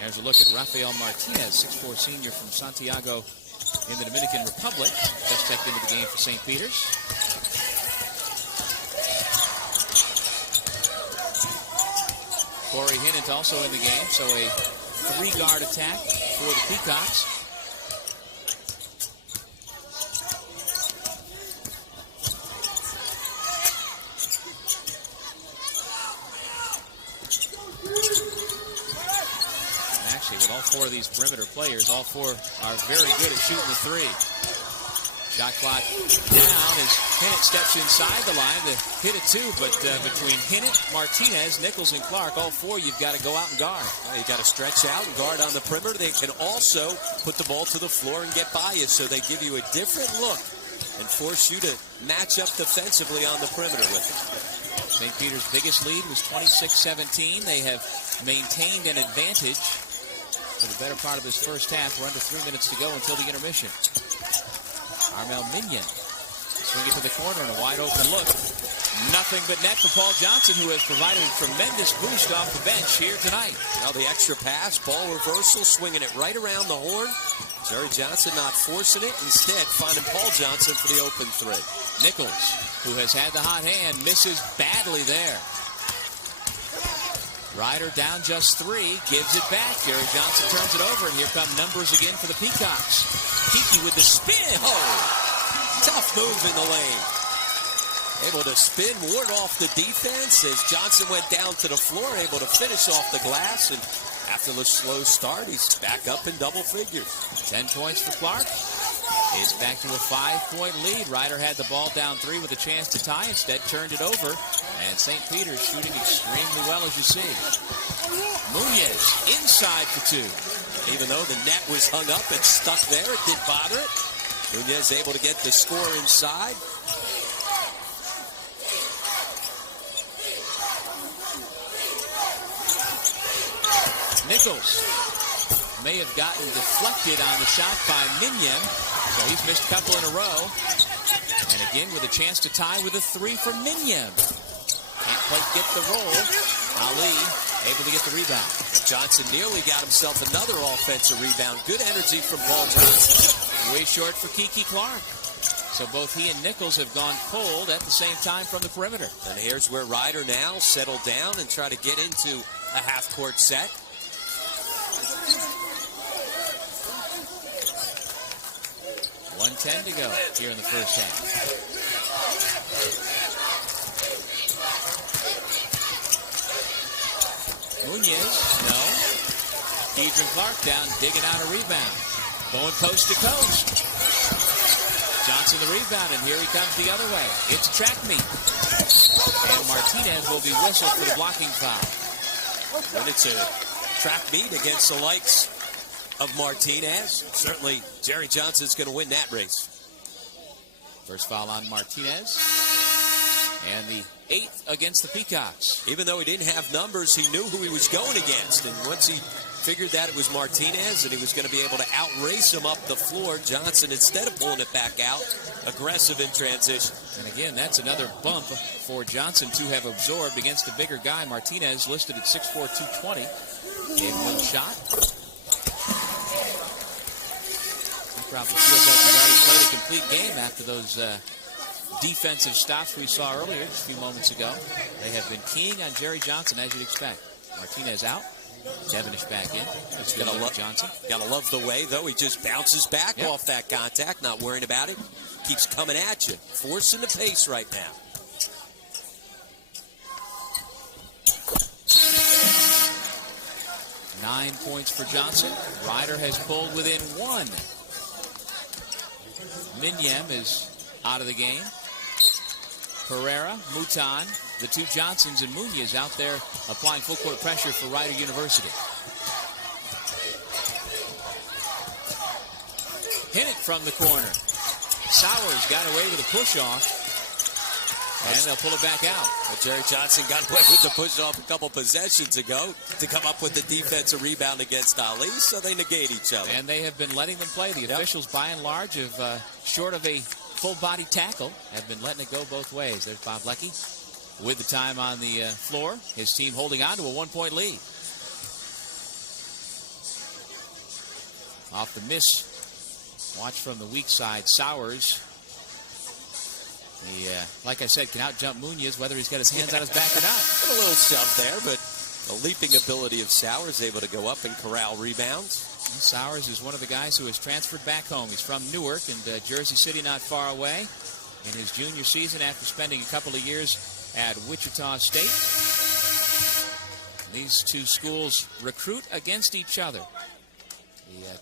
There's a look at Rafael Martinez, 6'4" senior from Santiago in the Dominican Republic. Just checked into the game for St. Peter's. Corey Hinnant also in the game, so a 3-guard attack for the Peacocks. 4 of these perimeter players. All 4 are very good at shooting the 3. Shot clock down as Hinnant steps inside the line to hit it too, but between Hinnant, Martinez, Nichols, and Clark, all 4, you've got to go out and guard. Well, you got to stretch out and guard on the perimeter. They can also put the ball to the floor and get by you, so they give you a different look and force you to match up defensively on the perimeter with it. St. Peter's biggest lead was 26-17. They have maintained an advantage for the better part of this first half. We're under 3 minutes to go until the intermission. Armel Minion swing it to the corner and a wide open look. Nothing but net for Paul Johnson, who has provided a tremendous boost off the bench here tonight. Now the extra pass, ball reversal, swinging it right around the horn. Jerry Johnson not forcing it, instead finding Paul Johnson for the open 3. Nichols, who has had the hot hand, misses badly there. Ryder down just 3, gives it back. Jerry Johnson turns it over, and here come numbers again for the Peacocks. Kiki with the spin. Oh, tough move in the lane. Able to spin, ward off the defense as Johnson went down to the floor, able to finish off the glass, and after the slow start, he's back up in double figures. 10 points for Clark. It's back to a 5-point lead. Ryder had the ball down 3 with a chance to tie. Instead, turned it over. And St. Peter's shooting extremely well, as you see. Munoz inside for 2. Even though the net was hung up and stuck there, it didn't bother it. Munoz able to get the score inside. Nichols may have gotten deflected on the shot by Minion, so he's missed a couple in a row. And again with a chance to tie with a 3 for Minion. Can't quite get the roll. Ali able to get the rebound. Johnson nearly got himself another offensive rebound. Good energy from Paul Johnson. Way short for Kiki Clark. So both he and Nichols have gone cold at the same time from the perimeter. And here's where Ryder now settle down and try to get into a half-court set. .10 to go here in the first half. Munoz, no. Edrin Clark down, digging out a rebound. Going coast to coast. Johnson the rebound, and here he comes the other way. It's a track meet. And Martinez will be whistled for the blocking foul. And it's a track meet against the likes of Martinez. Certainly, Jerry Johnson's going to win that race. First foul on Martinez. And the 8th against the Peacocks. Even though he didn't have numbers, he knew who he was going against. And once he figured that it was Martinez and he was going to be able to outrace him up the floor, Johnson, instead of pulling it back out, aggressive in transition. And again, that's another bump for Johnson to have absorbed against a bigger guy. Martinez listed at 6'4", 220. Gave one shot. Probably feels like he's already played a complete game after those defensive stops we saw earlier, just a few moments ago. They have been keying on Jerry Johnson, as you'd expect. Martinez out. Devenish back in. It's gotta love Johnson. Gotta love the way, though. He just bounces back off that contact, not worrying about it. Keeps coming at you, forcing the pace right now. Nine points for Johnson. Ryder has pulled within 1. Minyem is out of the game. Pereira, Mouton, the 2 Johnsons, and Munoz out there applying full court pressure for Rider University. Hinnant from the corner. Sowers got away with a push-off. And they'll pull it back out. But Jerry Johnson got away with the push-off a couple possessions ago to come up with the defensive rebound against Ali, so they negate each other. And they have been letting them play. The officials, by and large, have, short of a full-body tackle, have been letting it go both ways. There's Bob Leckie with the time on the floor. His team holding on to a 1-point lead. Off the miss. Watch from the weak side. Sowers. He, like I said, can out-jump Munoz, whether he's got his hands on his back or not. A little shove there, but the leaping ability of Sowers able to go up and corral rebounds. Sowers is one of the guys who has transferred back home. He's from Newark and Jersey City, not far away. In his junior season, after spending a couple of years at Wichita State. These two schools recruit against each other.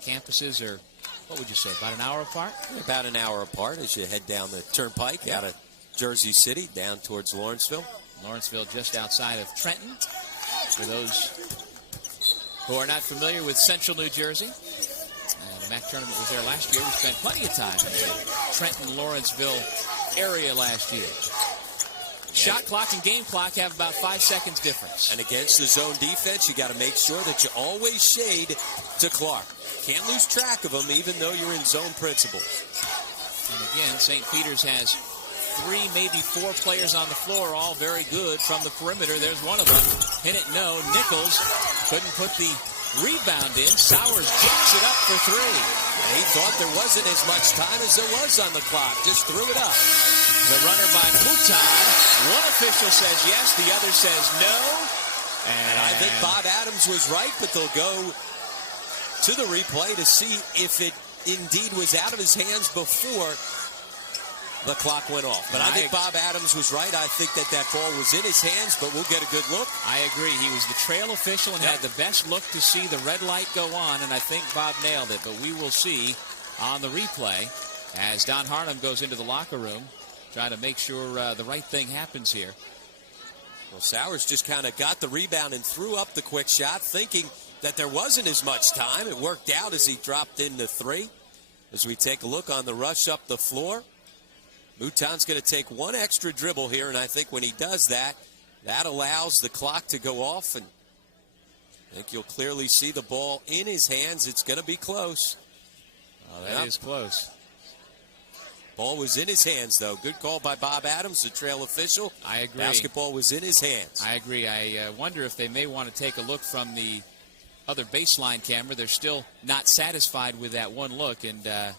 campuses are, what would you say, about an hour apart? About an hour apart as you head down the turnpike out of Jersey City down towards Lawrenceville. Lawrenceville just outside of Trenton. For those who are not familiar with Central New Jersey, the MAAC tournament was there last year. We spent plenty of time in the Trenton-Lawrenceville area last year. Shot clock and game clock have about 5 seconds difference. And against the zone defense, you got to make sure that you always shade to Clark. Can't lose track of them even though you're in zone principles. And again, St. Peter's has 3, maybe 4 players on the floor, all very good from the perimeter. There's one of them. Hit it, no. Nichols couldn't put the rebound in. Sowers jacks it up for 3. And he thought there wasn't as much time as there was on the clock. Just threw it up. The runner by Mouton. One official says yes, the other says no. And I think Bob Adams was right, but they'll go to the replay to see if it indeed was out of his hands before the clock went off. But I think Bob Adams was right. I think that ball was in his hands, but we'll get a good look. I agree. He was the trail official and had the best look to see the red light go on, and I think Bob nailed it. But we will see on the replay as Don Harnum goes into the locker room, trying to make sure the right thing happens here. Well, Sowers just kind of got the rebound and threw up the quick shot, thinking that there wasn't as much time. It worked out as he dropped into 3. As we take a look on the rush up the floor, Mouton's going to take one extra dribble here, and I think when he does that, that allows the clock to go off, and I think you'll clearly see the ball in his hands. It's going to be close. Oh, that is close. Ball was in his hands, though. Good call by Bob Adams, the trail official. I agree. Basketball was in his hands. I agree. I wonder if they may want to take a look from the other baseline camera. They're still not satisfied with that one look, and to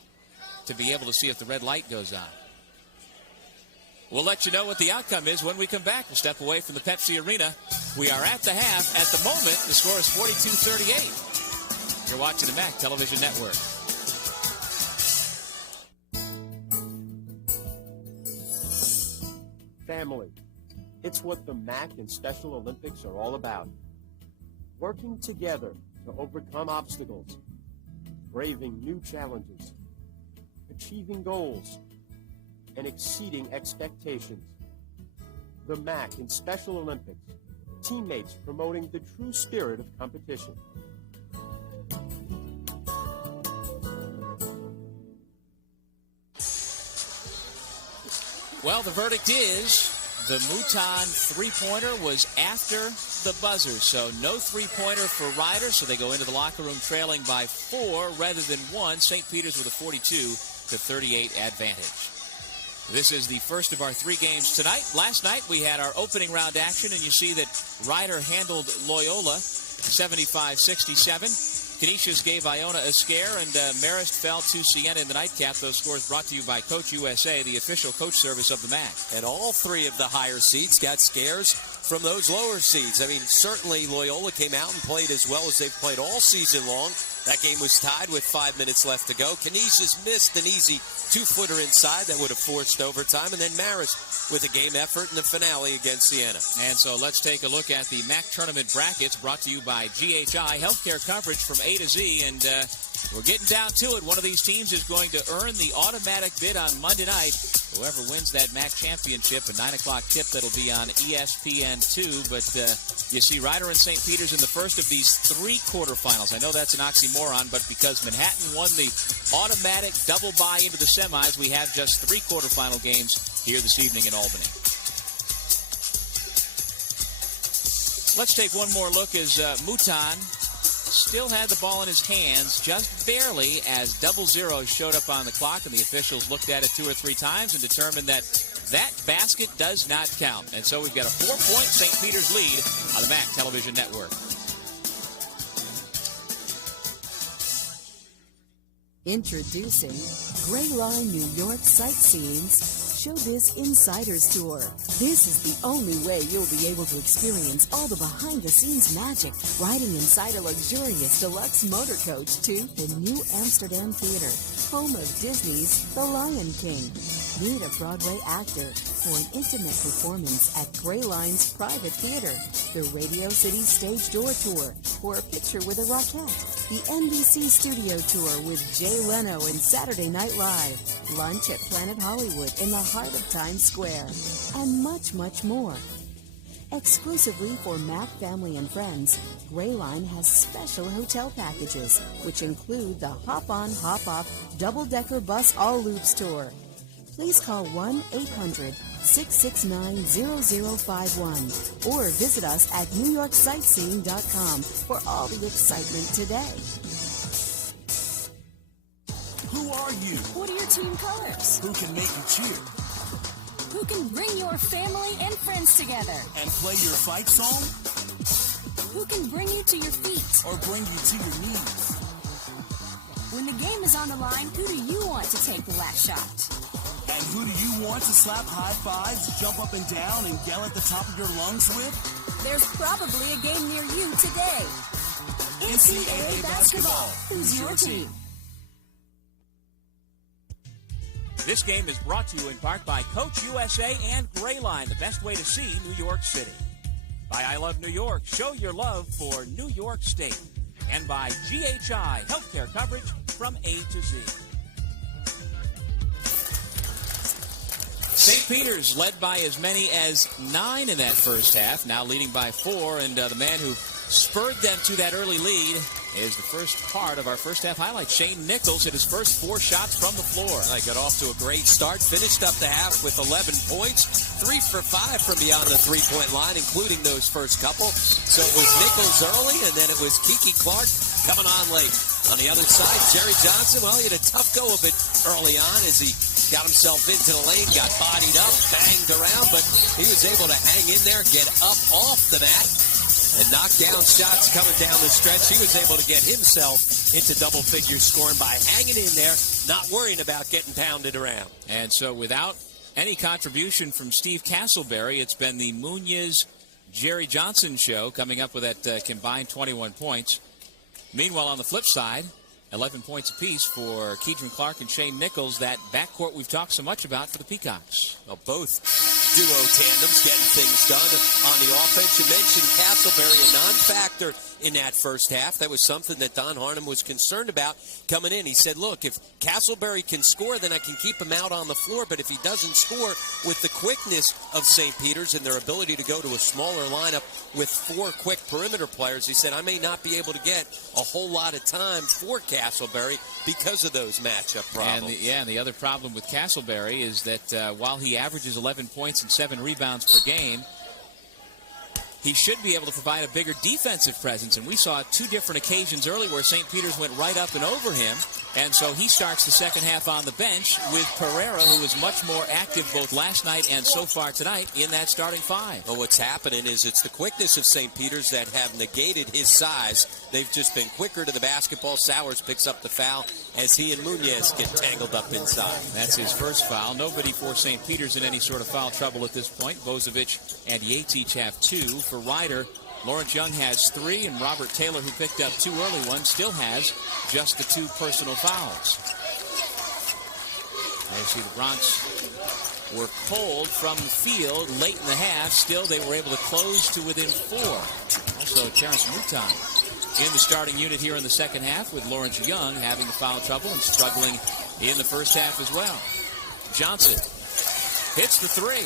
be able to see if the red light goes on. We'll let you know what the outcome is when we come back. We'll step away from the Pepsi Arena. We are at the half. At the moment, the score is 42-38. You're watching the MAAC Television Network. Family. It's what the MAAC and Special Olympics are all about. Working together to overcome obstacles, braving new challenges, achieving goals, and exceeding expectations. The MAAC and Special Olympics, teammates promoting the true spirit of competition. Well, the verdict is the Mouton three-pointer was after the buzzer, so no three-pointer for Ryder, so they go into the locker room trailing by 4 rather than 1. St. Peter's with a 42-38 advantage. This is the first of our 3 games tonight. Last night we had our opening round action, and you see that Ryder handled Loyola 75-67. Canisius gave Iona a scare, and Marist fell to Siena in the nightcap. Those scores brought to you by Coach USA, the official coach service of the MAAC. And all 3 of the higher seeds got scares from those lower seeds. I mean, certainly Loyola came out and played as well as they've played all season long. That game was tied with 5 minutes left to go. Canisius missed an easy 2-footer inside that would have forced overtime. And then Marist with a game effort in the finale against Siena. And so let's take a look at the MAAC tournament brackets brought to you by GHI. Healthcare coverage from A to Z. And we're getting down to it. One of these teams is going to earn the automatic bid on Monday night. Whoever wins that MAAC championship, a 9 o'clock tip that'll be on ESPN2. But you see Ryder and St. Peter's in the first of these 3 quarterfinals. I know that's an oxymoron, but because Manhattan won the automatic double bye into the semis, we have just 3 quarterfinal games here this evening in Albany. Let's take one more look as Mouton still had the ball in his hands just barely as 00 showed up on the clock, and the officials looked at it 2 or 3 times and determined that that basket does not count. And so we've got a 4-point St. Peter's lead on the MAAC Television Network. Introducing Gray Line New York Sightseeing's Showbiz Insiders Tour. This is the only way you'll be able to experience all the behind-the-scenes magic riding inside a luxurious deluxe motor coach to the New Amsterdam Theater, home of Disney's The Lion King. Meet a Broadway actor for an intimate performance at Gray Line's private theater. The Radio City Stage Door Tour for a picture with a Rockette. The NBC Studio Tour with Jay Leno and Saturday Night Live. Lunch at Planet Hollywood in the heart of Times Square. And much, much more. Exclusively for MAAC family and friends, Gray Line has special hotel packages, which include the Hop-On, Hop-Off double-decker bus all loops tour. Please call 1-800-669-0051 or visit us at NewYorkSightseeing.com for all the excitement today. Who are you? What are your team colors? Who can make you cheer? Who can bring your family and friends together? And play your fight song? Who can bring you to your feet? Or bring you to your knees? When the game is on the line, who do you want to take the last shot? And who do you want to slap high fives, jump up and down, and yell at the top of your lungs with? There's probably a game near you today. NCAA basketball. Who's your team? This game is brought to you in part by Coach USA and Gray Line, the best way to see New York City. By I Love New York, show your love for New York State. And by GHI, healthcare coverage from A to Z. St. Peter's led by as many as 9 in that first half, now leading by 4, and the man who spurred them to that early lead is the first part of our first half highlight. Shane Nichols hit his first 4 shots from the floor. I got off to a great start, finished up the half with 11 points, 3 for 5 from beyond the three-point line, including those first couple. So it was Nichols early, and then it was Kiki Clark coming on late. On the other side, Jerry Johnson, well, he had a tough go of it early on as he got himself into the lane, got bodied up, banged around, but he was able to hang in there, get up off the mat, and knock down shots coming down the stretch. He was able to get himself into double figure scoring by hanging in there, not worrying about getting pounded around. And so without any contribution from Steve Castleberry, it's been the Munoz-Jerry Johnson show, coming up with that combined 21 points. Meanwhile, on the flip side, 11 points apiece for Keidron Clark and Shane Nichols, that backcourt we've talked so much about for the Peacocks. Well, both duo tandems getting things done on the offense. You mentioned Castleberry, a non-factor in that first half. That was something that Don Harnum was concerned about coming in. He said, look, if Castleberry can score, then I can keep him out on the floor. But if he doesn't score, with the quickness of St. Peter's and their ability to go to a smaller lineup with 4 quick perimeter players, he said, I may not be able to get a whole lot of time for Castleberry because of those matchup problems. And the other problem with Castleberry is that while he averages 11 points and 7 rebounds per game, he should be able to provide a bigger defensive presence. And we saw 2 different occasions early where St. Peter's went right up and over him. And so he starts the second half on the bench with Pereira, who was much more active both last night and so far tonight in that starting 5. Well, what's happening is it's the quickness of St. Peter's that have negated his size. They've just been quicker to the basketball. Sowers picks up the foul as he and Munoz get tangled up inside. That's his first foul. Nobody for St. Peter's in any sort of foul trouble at this point. Bozovic and Yates each have 2. For Ryder, Lawrence Young has 3, and Robert Taylor, who picked up 2 early ones, still has just the 2 personal fouls. As you see, the Bronx were cold from the field late in the half. Still, they were able to close to within 4. Also, Terrence Mouton in the starting unit here in the second half, with Lawrence Young having the foul trouble and struggling in the first half as well. Johnson hits the 3.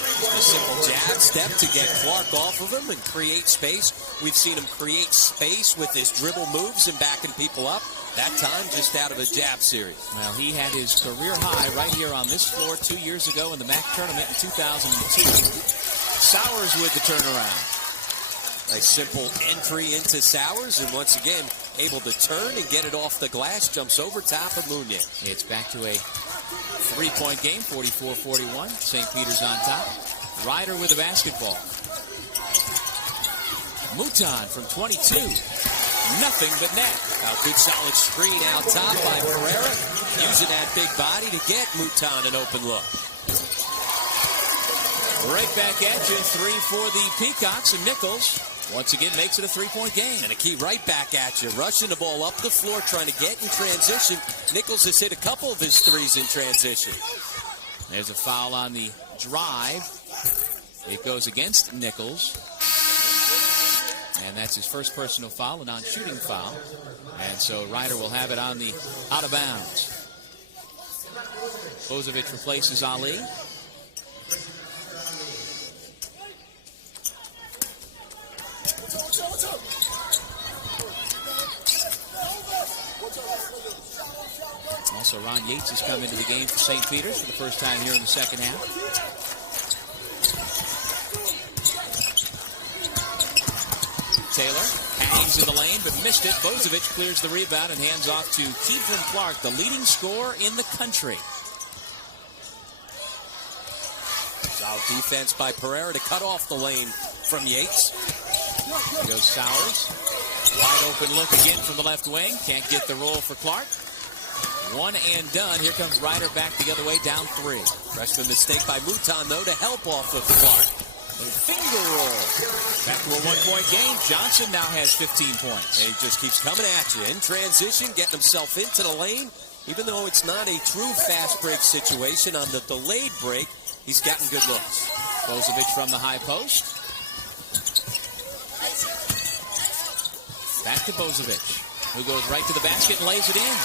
A simple jab step to get Clark off of him and create space. We've seen him create space with his dribble moves and backing people up. That time just out of a jab series. Well, he had his career high right here on this floor 2 years ago in the MAAC tournament in 2002. Sowers with the turnaround. A simple entry into Sowers, and once again, able to turn and get it off the glass. Jumps over top of Munoz. It's back to a 3-point game, 44-41. St. Peter's on top. Ryder with the basketball. Mouton from 22. Nothing but net. A good solid screen out top by Pereira. Using that big body to get Mouton an open look. Right back at you. 3 for the Peacocks, and Nichols once again makes it a 3-point game. And a key right back at you. Rushing the ball up the floor, trying to get in transition. Nichols has hit a couple of his threes in transition. There's a foul on the drive. It goes against Nichols. And that's his first personal foul, a non-shooting foul. And so Ryder will have it on the out of bounds. Bozovic replaces Ali. Also, Ron Yates has come into the game for St. Peter's for the first time here in the second half. Taylor hangs in the lane but missed it. Bozovic clears the rebound and hands off to Keevan Clark, the leading scorer in the country. Solid defense by Pereira to cut off the lane from Yates. Here goes Sowers. Wide open look again from the left wing. Can't get the roll for Clark. One and done. Here comes Ryder back the other way, down 3. Freshman mistake by Mouton, though, to help off of Clark. A finger roll. Back to a one-point game. Johnson now has 15 points. And he just keeps coming at you. In transition, getting himself into the lane. Even though it's not a true fast break situation, on the delayed break, he's gotten good looks. Bozovic from the high post. Back to Bozovic, who goes right to the basket and lays it in.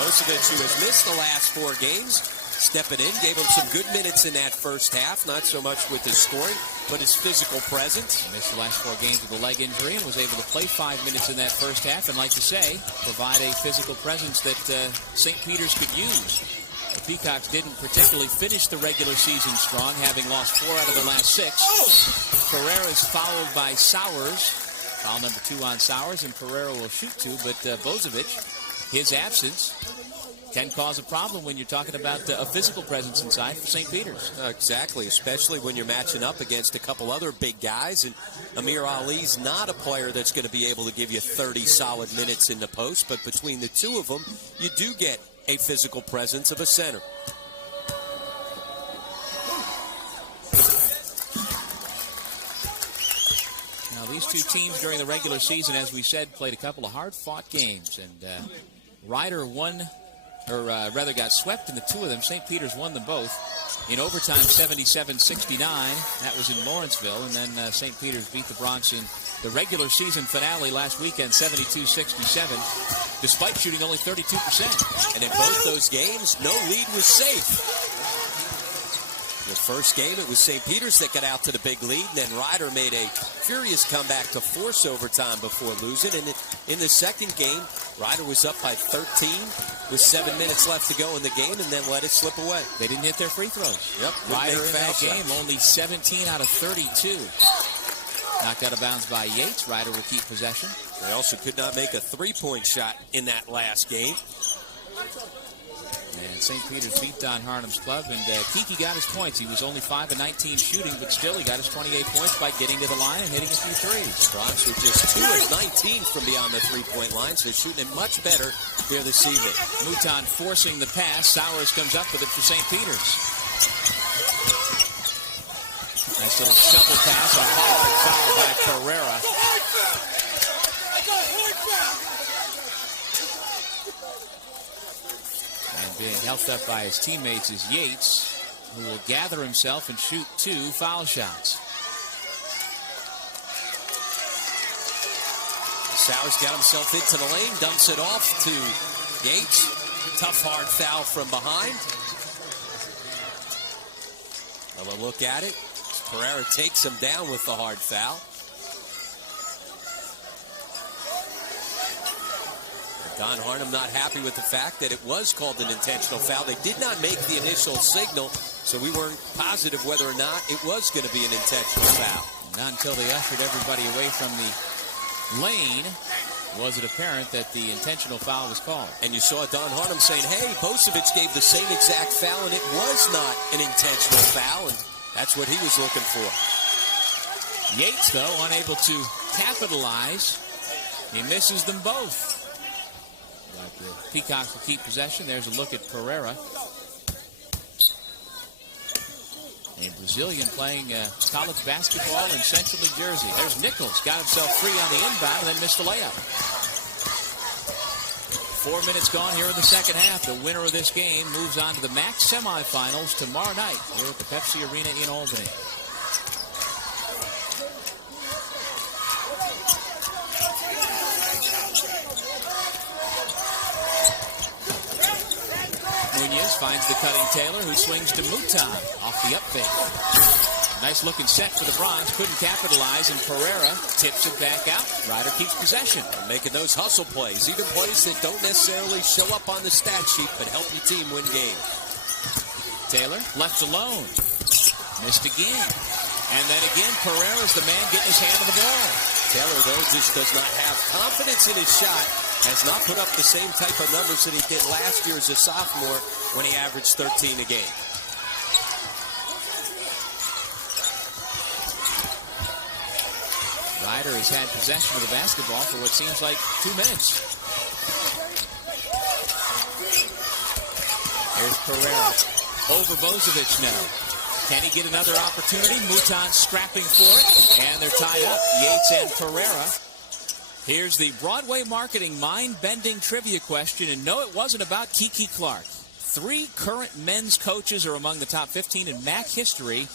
Bozovic, who has missed the last 4 games, stepping in, gave him some good minutes in that first half. Not so much with his scoring, but his physical presence. Missed the last 4 games with a leg injury and was able to play 5 minutes in that first half. And like you say, provide a physical presence that St. Peter's could use. The Peacocks didn't particularly finish the regular season strong, having lost 4 out of the last 6. Pereira is fouled by Sowers. Foul number 2 on Sowers, and Pereira will shoot 2. But Bozovic, his absence can cause a problem when you're talking about a physical presence inside for St. Peter's. Exactly, especially when you're matching up against a couple other big guys. And Amir Ali's not a player that's going to be able to give you 30 solid minutes in the post. But between the two of them, you do get a physical presence of a center. Now, these two teams during the regular season, as we said, played a couple of hard-fought games. And Ryder won, or rather got swept in the 2 of them. St. Peter's won them both in overtime, 77-69. That was in Lawrenceville. And then St. Peter's beat the Bronx in the regular season finale last weekend, 72-67, despite shooting only 32%. And in both those games, no lead was safe. The first game, it was St. Peter's that got out to the big lead, and then Ryder made a furious comeback to force overtime before losing. And in the second game, Ryder was up by 13 with 7 minutes left to go in the game, and then let it slip away. They didn't hit their free throws. Yep. Ryder in that game, only 17 out of 32. Knocked out of bounds by Yates. Ryder will keep possession. They also could not make a three-point shot in that last game. And St. Peter's beat Don Harnum's club, and Kiki got his points. He was only 5 of 19 shooting, but still he got his 28 points by getting to the line and hitting a few threes. Bronx were just 2 of 19 from beyond the three-point line, so shooting it much better here this evening. Mouton forcing the pass. Sowers comes up with it for St. Peter's. Nice little shuffle pass, a hard foul by Pereira. And being helped up by his teammates is Yates, who will gather himself and shoot 2 foul shots. Sowers got himself into the lane, dumps it off to Yates. Tough, hard foul from behind. Another look at it. Pereira takes him down with the hard foul. Don Harnum not happy with the fact that it was called an intentional foul. They did not make the initial signal, so we weren't positive whether or not it was going to be an intentional foul. Not until they ushered everybody away from the lane was it apparent that the intentional foul was called. And you saw Don Harnum saying, hey, Bozovic gave the same exact foul, and it was not an intentional foul, and that's what he was looking for. Yates, though, unable to capitalize. He misses them both. But the Peacocks will keep possession. There's a look at Pereira. A Brazilian playing college basketball in central New Jersey. There's Nichols. Got himself free on the inbound and then missed the layup. 4 minutes gone here in the second half. The winner of this game moves on to the MAAC semifinals tomorrow night here at the Pepsi Arena in Albany. Munoz finds the cutting Taylor, who swings to Mouton off the up fake. Nice looking set for the Bronx. Couldn't capitalize, and Pereira tips it back out. Ryder keeps possession. Making those hustle plays, even plays that don't necessarily show up on the stat sheet, but help your team win games. Taylor left alone. Missed again. And then again, Pereira's the man getting his hand on the ball. Taylor, though, just does not have confidence in his shot. Has not put up the same type of numbers that he did last year as a sophomore when he averaged 13 a game. Ryder has had possession of the basketball for what seems like 2 minutes. Here's Pereira. Over Bozovic now. Can he get another opportunity? Mouton scrapping for it, and they're tied up. Yates and Pereira. Here's the Broadway Marketing mind-bending trivia question, and no, it wasn't about Kiki Clark. 3 current men's coaches are among the top 15 in MAAC history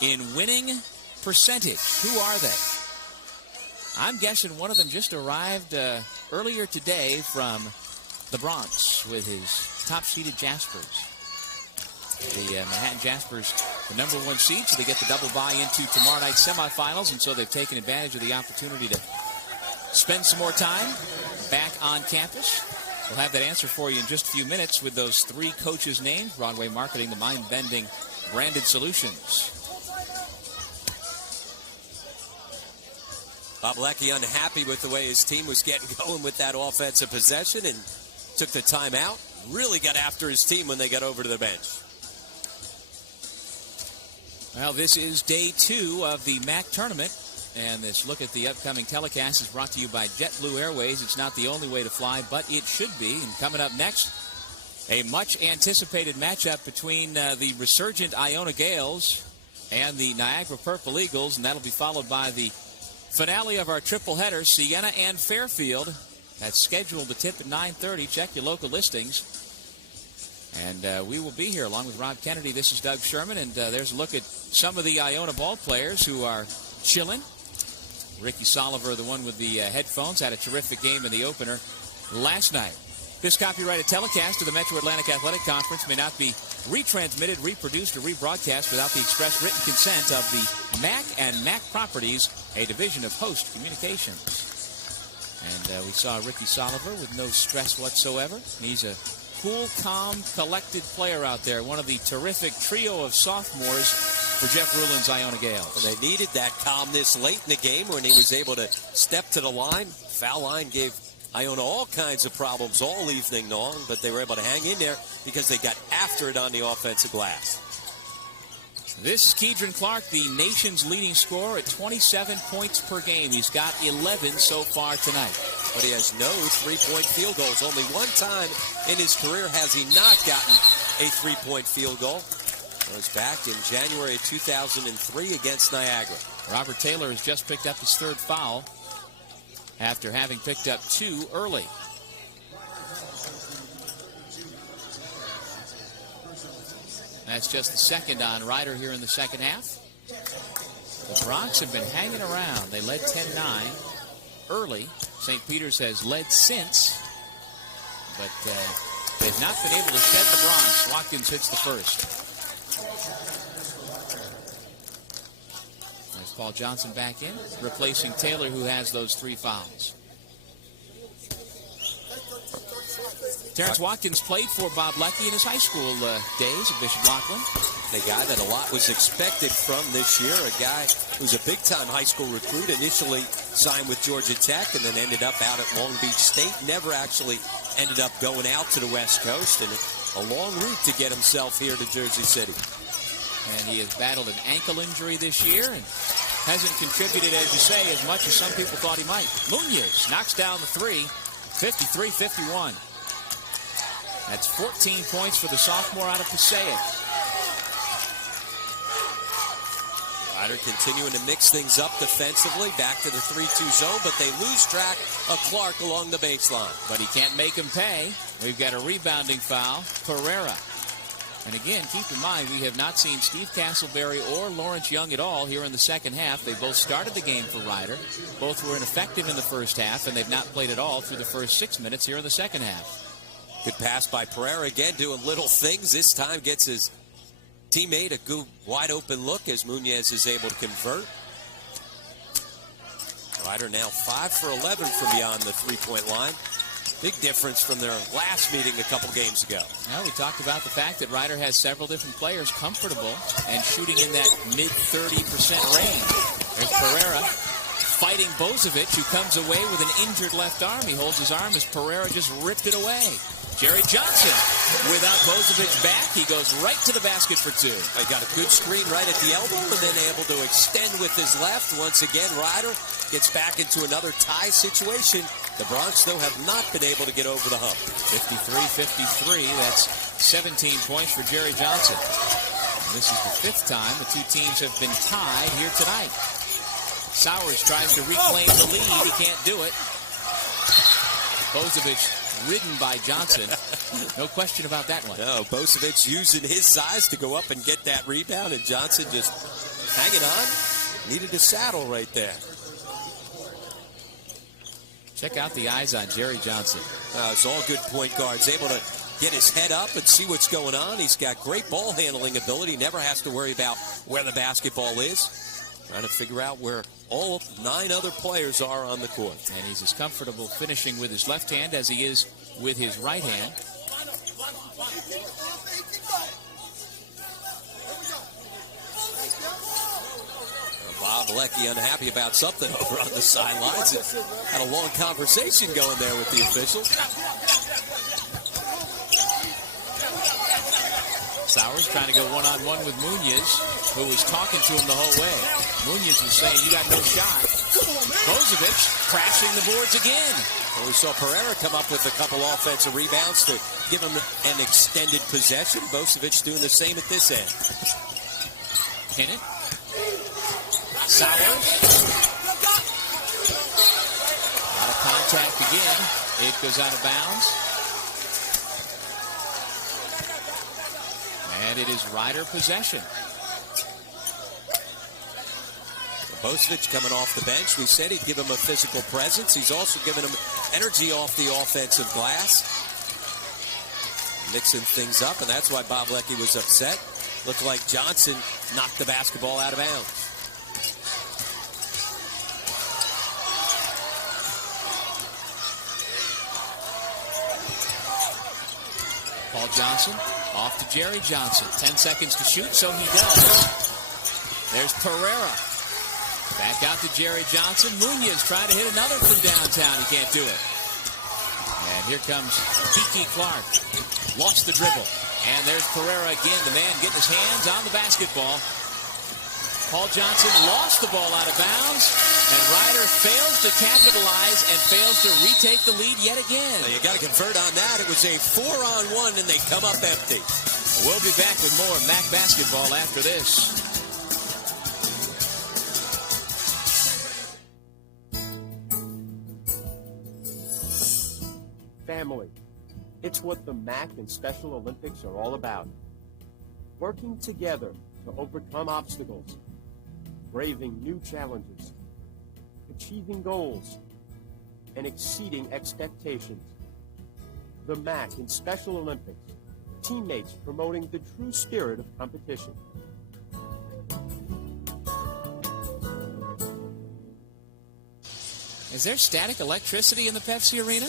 in winning percentage. Who are they? I'm guessing one of them just arrived earlier today from the Bronx with his top-seeded Jaspers. The Manhattan Jaspers, the number 1 seed, so they get the double bye into tomorrow night's semifinals, and so they've taken advantage of the opportunity to spend some more time back on campus. We'll have that answer for you in just a few minutes with those 3 coaches' names. Broadway Marketing, the mind-bending branded solutions. Bob Leckie unhappy with the way his team was getting going with that offensive possession and took the timeout. Really got after his team when they got over to the bench. Well, this is day 2 of the MAAC tournament. And this look at the upcoming telecast is brought to you by JetBlue Airways. It's not the only way to fly, but it should be. And coming up next, a much-anticipated matchup between the resurgent Iona Gales and the Niagara Purple Eagles, and that'll be followed by the finale of our triple header, Siena and Fairfield. That's scheduled to tip at 9:30. Check your local listings. And we will be here along with Rob Kennedy. This is Doug Sherman, and there's a look at some of the Iona ball players who are chilling. Ricky Soliver, the one with the headphones, had a terrific game in the opener last night. This copyrighted telecast of the Metro Atlantic Athletic Conference may not be retransmitted, reproduced, or rebroadcast without the express written consent of the MAAC and MAAC Properties, a division of Host Communications. And we saw Ricky Soliver with no stress whatsoever. He's a cool, calm, collected player out there. One of the terrific trio of sophomores for Jeff Rulin's Iona Gales. And they needed that calmness late in the game when he was able to step to the line. Foul line gave Iona all kinds of problems all evening long, but they were able to hang in there because they got after it on the offensive glass. This is Keidron Clark, the nation's leading scorer at 27 points per game. He's got 11 so far tonight. But he has no three-point field goals. Only one time in his career has he not gotten a three-point field goal. It was back in January of 2003 against Niagara. Robert Taylor has just picked up his 3rd foul after having picked up 2 early. That's just the 2nd on Ryder here in the second half. The Bronx have been hanging around. They led 10-9 early. St. Peter's has led since, but they've not been able to shed the Bronx. Watkins hits the first. There's Paul Johnson back in, replacing Taylor, who has those 3 fouls. Terrence Watkins played for Bob Leckie in his high school days at Bishop Loughlin. The guy that a lot was expected from this year, a guy who's a big-time high school recruit, initially signed with Georgia Tech and then ended up out at Long Beach State, never actually ended up going out to the West Coast, and a long route to get himself here to Jersey City. And he has battled an ankle injury this year and hasn't contributed, as you say, as much as some people thought he might. Munoz knocks down the 3, 53-51. That's 14 points for the sophomore out of Passaic. Ryder continuing to mix things up defensively, back to the 3-2 zone, but they lose track of Clark along the baseline. But he can't make him pay. We've got a rebounding foul, Pereira. And again, keep in mind, we have not seen Steve Castleberry or Lawrence Young at all here in the second half. They both started the game for Ryder. Both were ineffective in the first half, and they've not played at all through the first 6 minutes here in the second half. Good pass by Pereira, again doing little things. This time gets his teammate a good wide open look as Munoz is able to convert. Ryder now 5 for 11 from beyond the three-point line. Big difference from their last meeting a couple games ago. Well, we talked about the fact that Ryder has several different players comfortable and shooting in that mid-30% range. There's Pereira fighting Bozovic, who comes away with an injured left arm. He holds his arm as Pereira just ripped it away. Jerry Johnson, without Bozovic back, he goes right to the basket for two. He got a good screen right at the elbow and then able to extend with his left. Once again, Ryder gets back into another tie situation. The Bronx, though, have not been able to get over the hump. 53-53, that's 17 points for Jerry Johnson. And this is the fifth time the two teams have been tied here tonight. Sowers tries to reclaim the lead. He can't do it. Bozovic ridden by Johnson. No question about that one. No, Bozovic using his size to go up and get that rebound, and Johnson just hanging on. Needed a saddle right there. Check out the eyes on Jerry Johnson. It's all good point guards. Able to get his head up and see what's going on. He's got great ball handling ability. Never has to worry about where the basketball is. Trying to figure out where all 9 other players are on the court. And he's as comfortable finishing with his left hand as he is with his right hand. Bob Leckie unhappy about something over on the sidelines. Had a long conversation going there with the officials. Sowers trying to go one-on-one with Munoz, who was talking to him the whole way. Munoz was saying, you got no shot. Bozovic crashing the boards again. Well, we saw Pereira come up with a couple offensive rebounds to give him an extended possession. Bozovic doing the same at this end. Pin it. Sowers. A lot of contact again. It goes out of bounds. And it is Ryder possession. Bozovic coming off the bench. We said he'd give him a physical presence. He's also given him energy off the offensive glass. Mixing things up, and that's why Bob Leckie was upset. Looked like Johnson knocked the basketball out of bounds. Paul Johnson off to Jerry Johnson. 10 seconds to shoot, so he does. There's Pereira. Back out to Jerry Johnson. Munoz trying to hit another from downtown. He can't do it. And here comes Kiki Clark. Lost the dribble. And there's Pereira again. The man getting his hands on the basketball. Paul Johnson lost the ball out of bounds. And Ryder fails to capitalize and fails to retake the lead yet again. Now you got to convert on that. It was a 4-on-1 and they come up empty. We'll be back with more MAAC basketball after this. Family. It's what the MAAC and Special Olympics are all about. Working together to overcome obstacles, braving new challenges, achieving goals, and exceeding expectations. The MAAC and Special Olympics, teammates promoting the true spirit of competition. Is there static electricity in the Pepsi Arena?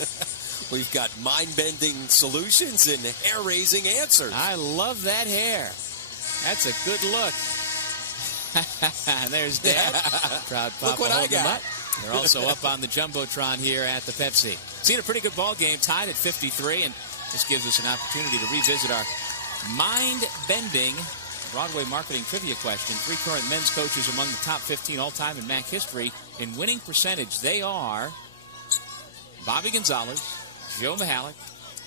We've got mind-bending solutions and hair-raising answers. I love that hair. That's a good look. There's Dad. Proud Papa Look what I holding him got. up. They're also up on the Jumbotron here at the Pepsi. Seen a pretty good ball game, tied at 53, and this gives us an opportunity to revisit our mind-bending Broadway marketing trivia question. 3 current men's coaches among the top 15 all-time in MAAC history in winning percentage. They are Bobby Gonzalez, Joe Mihalik,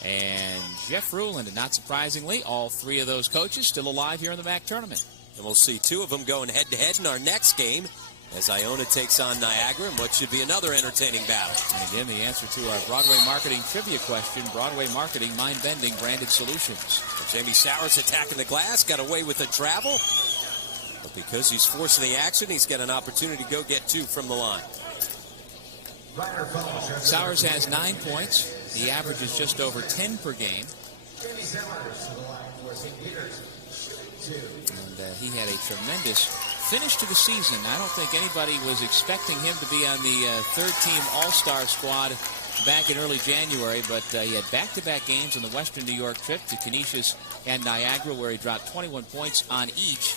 and Jeff Ruland. And not surprisingly, all 3 of those coaches still alive here in the MAAC tournament. And we'll see two of them going head-to-head in our next game as Iona takes on Niagara in what should be another entertaining battle. And again, the answer to our Broadway marketing trivia question, Broadway Marketing, mind-bending branded solutions. And Jamie Sowers attacking the glass, got away with a travel. But because he's forcing the action, he's got an opportunity to go get two from the line. Sowers has 9 points. The average is just over 10 per game. And he had a tremendous finish to the season. I don't think anybody was expecting him to be on the third-team All-Star squad back in early January, but he had back-to-back games on the Western New York trip to Canisius and Niagara, where he dropped 21 points on each,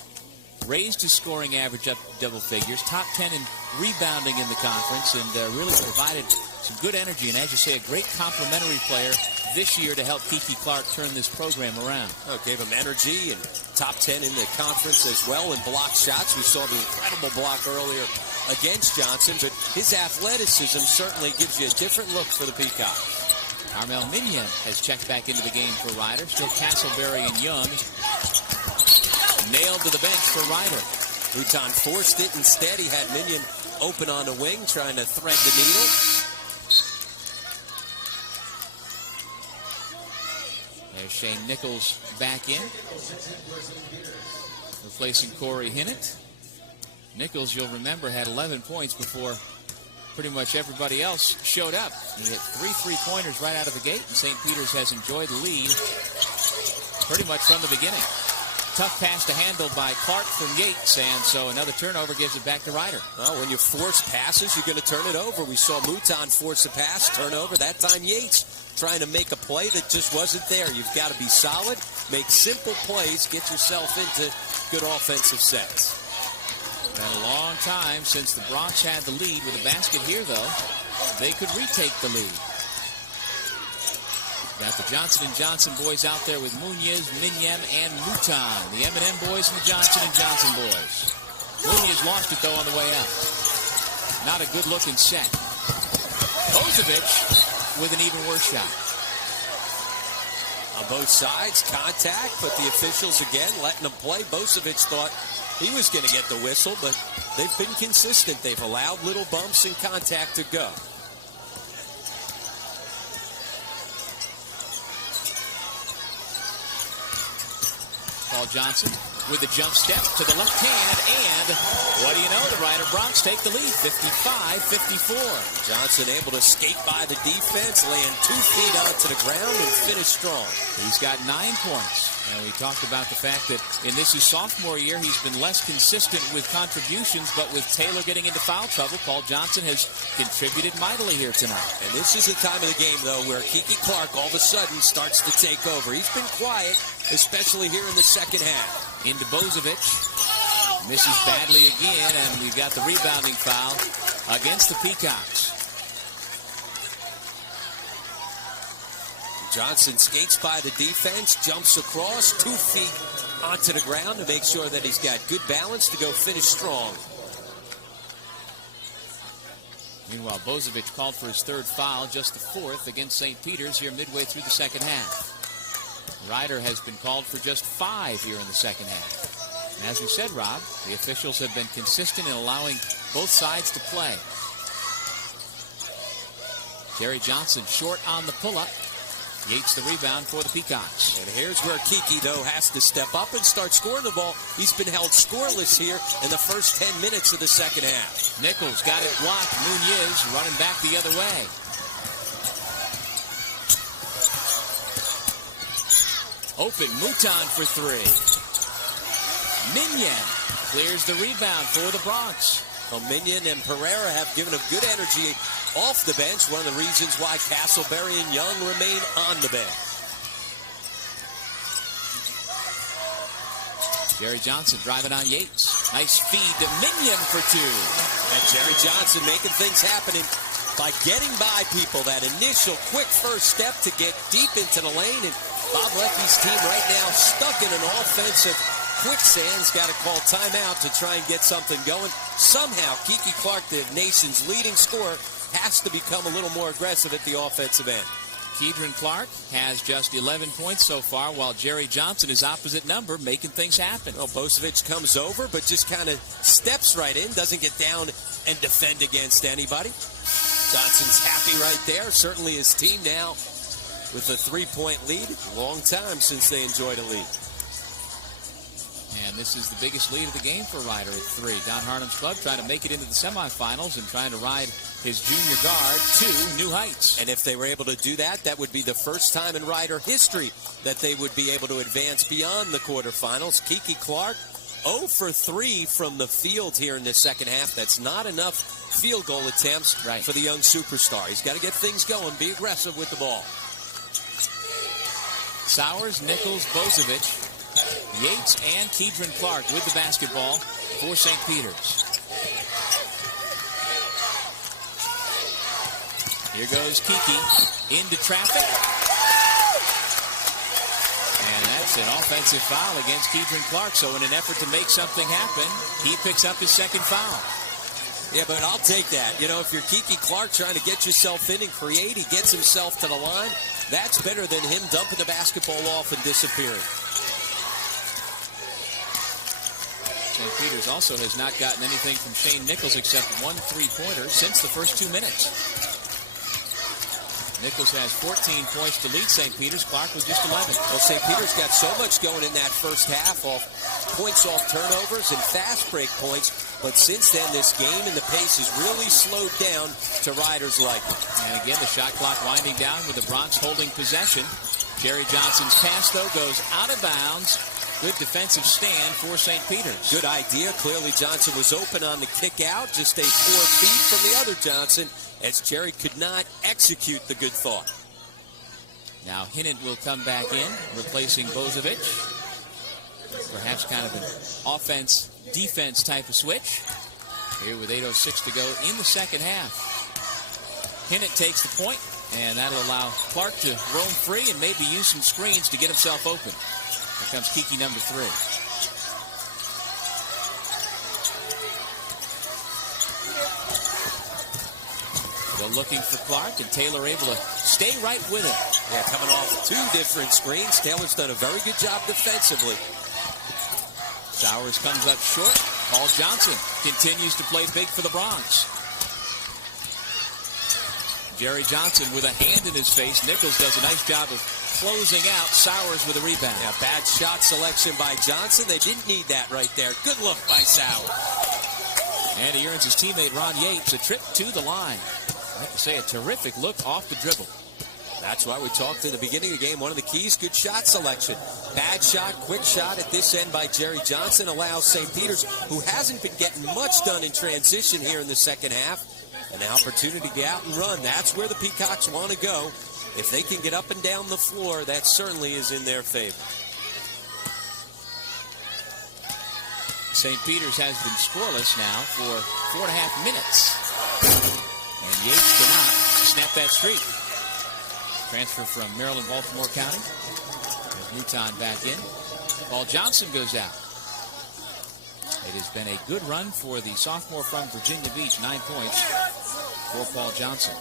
raised his scoring average up double figures, top 10 in rebounding in the conference, and really provided some good energy, and as you say, a great complementary player this year to help Kiki Clark turn this program around. Oh, gave him energy and top 10 in the conference as well in block shots. We saw the incredible block earlier against Johnson, but his athleticism certainly gives you a different look for the Peacocks. Armel Minion has checked back into the game for Ryder. Still Castleberry and Young. Nailed to the bench for Ryder. Luton forced it. Instead, he had Minion open on the wing, trying to thread the needle. There's Shane Nichols back in, replacing Corey Hinnett. Nichols, you'll remember, had 11 points before pretty much everybody else showed up. He hit 3 3-pointers right out of the gate, and St. Peter's has enjoyed the lead pretty much from the beginning. Tough pass to handle by Clark from Yates, and so another turnover gives it back to Ryder. Well, when you force passes, you're going to turn it over. We saw Mouton force a pass, turnover. That time Yates trying to make a play that just wasn't there. You've got to be solid, make simple plays, get yourself into good offensive sets. Been a long time since the Bronx had the lead. With a basket here, though, they could retake the lead. Got the Johnson & Johnson boys out there with Munoz, Mignem, and Mouton. The M&M boys and the Johnson & Johnson boys. Munoz lost it, though, on the way out. Not a good-looking set. Bozovic with an even worse shot. On both sides, contact, but the officials, again, letting them play. Bozovic thought he was going to get the whistle, but they've been consistent. They've allowed little bumps and contact to go. Paul Johnson with a jump step to the left hand, and what do you know? The Ryder Bronx take the lead, 55-54. Johnson able to skate by the defense, land 2 feet onto the ground, and finish strong. He's got 9 points. And we talked about the fact that in this his sophomore year, he's been less consistent with contributions, but with Taylor getting into foul trouble, Paul Johnson has contributed mightily here tonight. And this is the time of the game, though, where Kiki Clark all of a sudden starts to take over. He's been quiet, especially here in the second half. Into Bozovic. Misses badly again, and we've got the rebounding foul against the Peacocks. Johnson skates by the defense, jumps across 2 feet onto the ground to make sure that he's got good balance to go finish strong. Meanwhile, Bozovic called for his 3rd foul, just the 4th against St. Peter's here midway through the second half. Ryder has been called for just 5 here in the second half. And as we said, Rob, the officials have been consistent in allowing both sides to play. Jerry Johnson short on the pull-up. Yates the rebound for the Peacocks. And here's where Kiki, though, has to step up and start scoring the ball. He's been held scoreless here in the first 10 minutes of the second half. Nichols got it blocked. Munoz running back the other way. Open, Mouton for 3. Minion clears the rebound for the Bronx. Well, Minion and Pereira have given him good energy off the bench. One of the reasons why Castleberry and Young remain on the bench. Jerry Johnson driving on Yates. Nice feed to Minion for 2. And Jerry Johnson making things happen by getting by people. That initial quick first step to get deep into the lane. And Bob Lecky's team right now stuck in an offensive quicksand's got to call timeout to try and get something going. Somehow, Kiki Clark, the nation's leading scorer, has to become a little more aggressive at the offensive end. Keedron Clark has just 11 points so far, while Jerry Johnson is opposite number, making things happen. Well, Bozovic comes over, but just kind of steps right in, doesn't get down and defend against anybody. Johnson's happy right there. Certainly his team now with a 3-point lead. Long time since they enjoyed a lead. And this is the biggest lead of the game for Ryder at 3. Don Harnum's club trying to make it into the semifinals and trying to ride his junior guard to new heights. And if they were able to do that, that would be the first time in Ryder history that they would be able to advance beyond the quarterfinals. Kiki Clark, 0 for 3 from the field here in the second half. That's not enough field goal attempts for the young superstar. He's got to get things going, be aggressive with the ball. Sowers, Nichols, Bozovic, Yates, and Keedron Clark with the basketball for St. Peter's. Here goes Kiki into traffic. And that's an offensive foul against Keedron Clark. So in an effort to make something happen, he picks up his second foul. Yeah, but I'll take that. You know, if you're Kiki Clark trying to get yourself in and create, he gets himself to the line. That's better than him dumping the basketball off and disappearing. St. Peter's also has not gotten anything from Shane Nichols except 1 3-pointer since the first 2 minutes. Nichols has 14 points to lead St. Peter's. Clark with just 11. Well, St. Peter's got so much going in that first half, points off turnovers and fast break points. But since then, this game and the pace has really slowed down to Ryder's liking. And again, the shot clock winding down with the Bronx holding possession. Jerry Johnson's pass, though, goes out of bounds. Good defensive stand for St. Peter's. Good idea. Clearly, Johnson was open on the kick out. Just a poor feed from the other Johnson, as Jerry could not execute the good thought. Now Hinnant will come back in, replacing Bozovic. Perhaps kind of an offense-defense type of switch. Here with 8:06 to go in the second half. Hinnant takes the point, and that'll allow Clark to roam free and maybe use some screens to get himself open. Here comes Kiki, number 3. Still looking for Clark, and Taylor able to stay right with him. Yeah, coming off 2 different screens. Taylor's done a very good job defensively. Sowers comes up short. Paul Johnson continues to play big for the Bronx. Jerry Johnson with a hand in his face. Nichols does a nice job of closing out. Sowers with a rebound. Yeah, bad shot selection by Johnson. They didn't need that right there. Good look by Sowers. And he earns his teammate Ron Yates a trip to the line. I have to say, a terrific look off the dribble. That's why we talked in the beginning of the game. One of the keys, good shot selection. Bad shot, quick shot at this end by Jerry Johnson allows St. Peter's, who hasn't been getting much done in transition here in the second half, an opportunity to get out and run. That's where the Peacocks want to go. If they can get up and down the floor, that certainly is in their favor. St. Peter's has been scoreless now for 4.5 minutes. And Yates cannot snap that streak. Transfer from Maryland, Baltimore County. There's Newton back in. Paul Johnson goes out. It has been a good run for the sophomore from Virginia Beach. 9 points for Paul Johnson.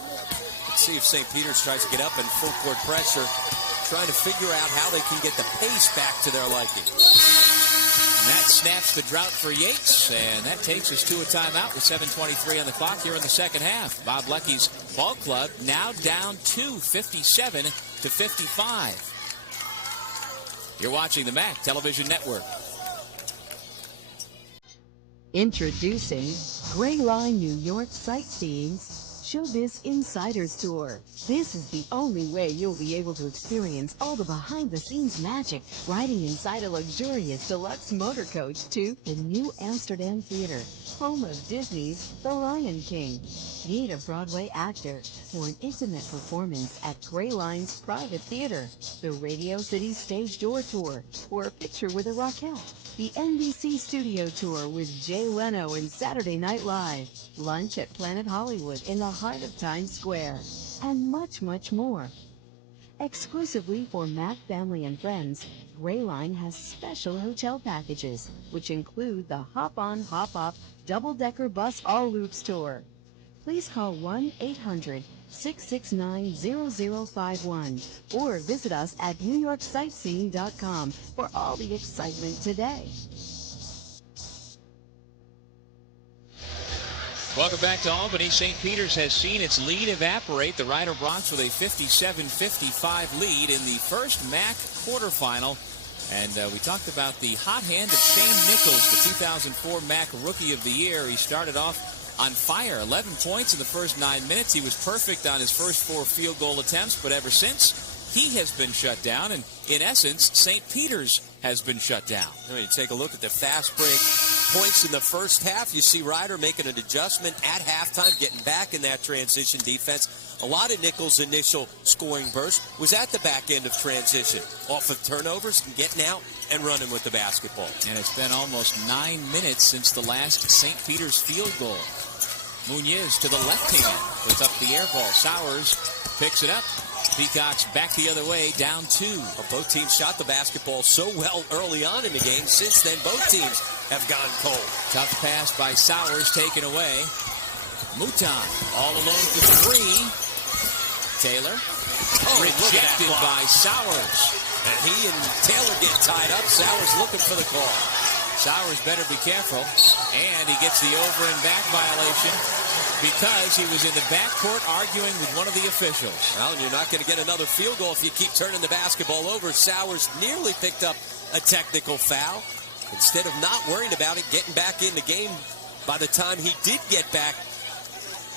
Let's see if St. Peter's tries to get up in full court pressure, trying to figure out how they can get the pace back to their liking. And that snaps the drought for Yates, and that takes us to a timeout with 7:23 on the clock here in the second half. Bob Lecky's ball club now down 57 to 55. You're watching the MAAC Television Network. Introducing Gray Line New York Sightseeing's Showbiz Insiders Tour. This is the only way you'll be able to experience all the behind-the-scenes magic riding inside a luxurious deluxe motor coach to the New Amsterdam Theater, home of Disney's The Lion King. Meet a Broadway actor for an intimate performance at Gray Line's private theater, the Radio City Stage Door Tour, or a picture with a Raquel. The NBC Studio Tour with Jay Leno and Saturday Night Live, lunch at Planet Hollywood in the heart of Times Square, and much, much more. Exclusively for MAAC family and friends, Gray Line has special hotel packages, which include the Hop On, Hop Off double-decker bus all loops tour. please call 1-800-669-0051 or visit us at NewYorkSightseeing.com for all the excitement today. Welcome back to Albany. St. Peter's has seen its lead evaporate. The Rider Broncs with a 57-55 lead in the first MAAC quarterfinal. And we talked about the hot hand of Shane Nichols, the 2004 MAAC Rookie of the Year. He started off on fire, 11 points in the first 9 minutes. He was perfect on his first 4 field goal attempts, but ever since, he has been shut down. And in essence, St. Peter's has been shut down. When you take a look at the fast break points in the first half, you see Ryder making an adjustment at halftime, getting back in that transition defense. A lot of Nichols' initial scoring burst was at the back end of transition, off of turnovers and getting out and running with the basketball. And it's been almost 9 minutes since the last St. Peter's field goal. Munoz to the left hand, puts up the air ball. Sowers picks it up. Peacocks back the other way, down 2. Well, both teams shot the basketball so well early on in the game. Since then, both teams have gone cold. Tough pass by Sowers, taken away. Mouton all alone for 3. Taylor rejected by Sowers. And he and Taylor get tied up. Sowers looking for the call. Sowers better be careful. And he gets the over and back violation because he was in the backcourt arguing with one of the officials. Well, you're not going to get another field goal if you keep turning the basketball over. Sowers nearly picked up a technical foul. Instead of not worrying about it, getting back in the game, by the time he did get back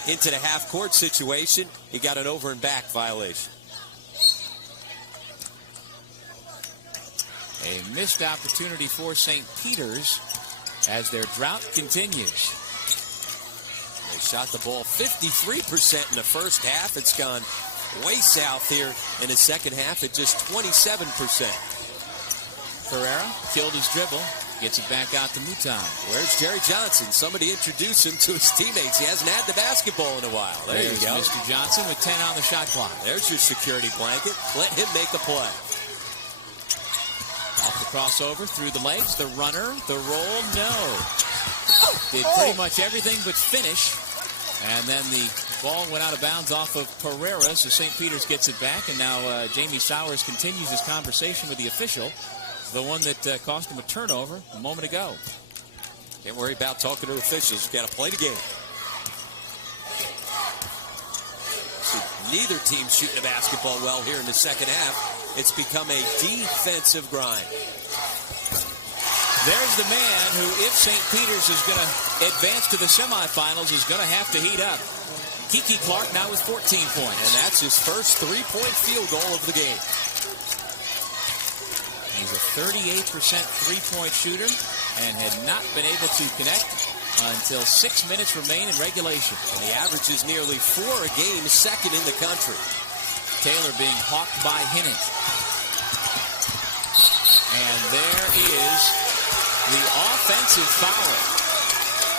into the half-court situation, he got an over and back violation. A missed opportunity for St. Peter's as their drought continues. They shot the ball 53% in the first half. It's gone way south here in the second half at just 27%. Ferreira killed his dribble. Gets it back out to Mouton. Where's Jerry Johnson? Somebody introduce him to his teammates. He hasn't had the basketball in a while. There's you go. Mr. Johnson with 10 on the shot clock. There's your security blanket. Let him make a play. Off the crossover, through the legs, the runner, the roll, no. Did pretty much everything but finish. And then the ball went out of bounds off of Pereira, so St. Peter's gets it back. And now Jamie Sowers continues his conversation with the official, the one that cost him a turnover a moment ago. Can't worry about talking to officials. You've got to play the game. So neither team shooting the basketball well here in the second half. It's become a defensive grind. There's the man who, if St. Peter's is going to advance to the semifinals, is going to have to heat up. Kiki Clark now with 14 points. And that's his first three-point field goal of the game. He's a 38% three-point shooter and had not been able to connect until 6 minutes remain in regulation. And he averages nearly 4 a game, second in the country. Taylor being hawked by Hinnant. And there is the offensive foul.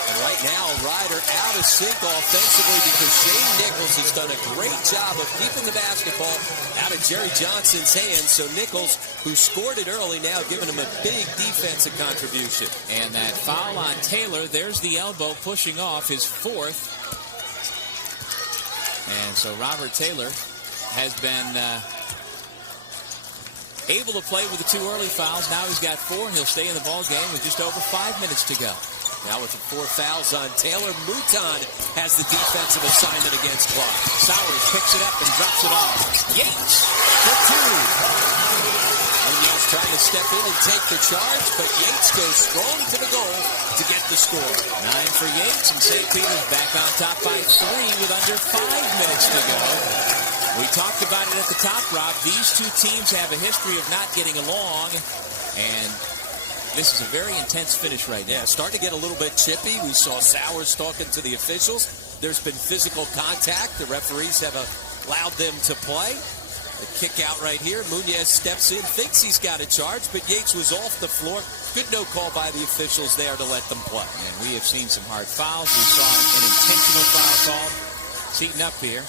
And right now, Ryder out of sync offensively because Shane Nichols has done a great job of keeping the basketball out of Jerry Johnson's hands. So Nichols, who scored it early, now giving him a big defensive contribution. And that foul on Taylor, there's the elbow pushing off his 4th. And so Robert Taylor has been able to play with the 2 early fouls. Now he's got 4, and he'll stay in the ball game with just over 5 minutes to go. Now with the 4 fouls on Taylor, Mouton has the defensive assignment against Clark. Sowers picks it up and drops it off. Yates for 2. Munoz trying to step in and take the charge, but Yates goes strong to the goal to get the score. 9 for Yates, and St. Peter's back on top by 3 with under 5 minutes to go. We talked about it at the top, Rob. These two teams have a history of not getting along, and this is a very intense finish right now. Yeah, starting to get a little bit chippy. We saw Sowers talking to the officials. There's been physical contact. The referees have allowed them to play. The kick out right here. Munoz steps in, thinks he's got a charge, but Yates was off the floor. Good no call by the officials there to let them play. And we have seen some hard fouls. We saw an intentional foul called. Seaton up here.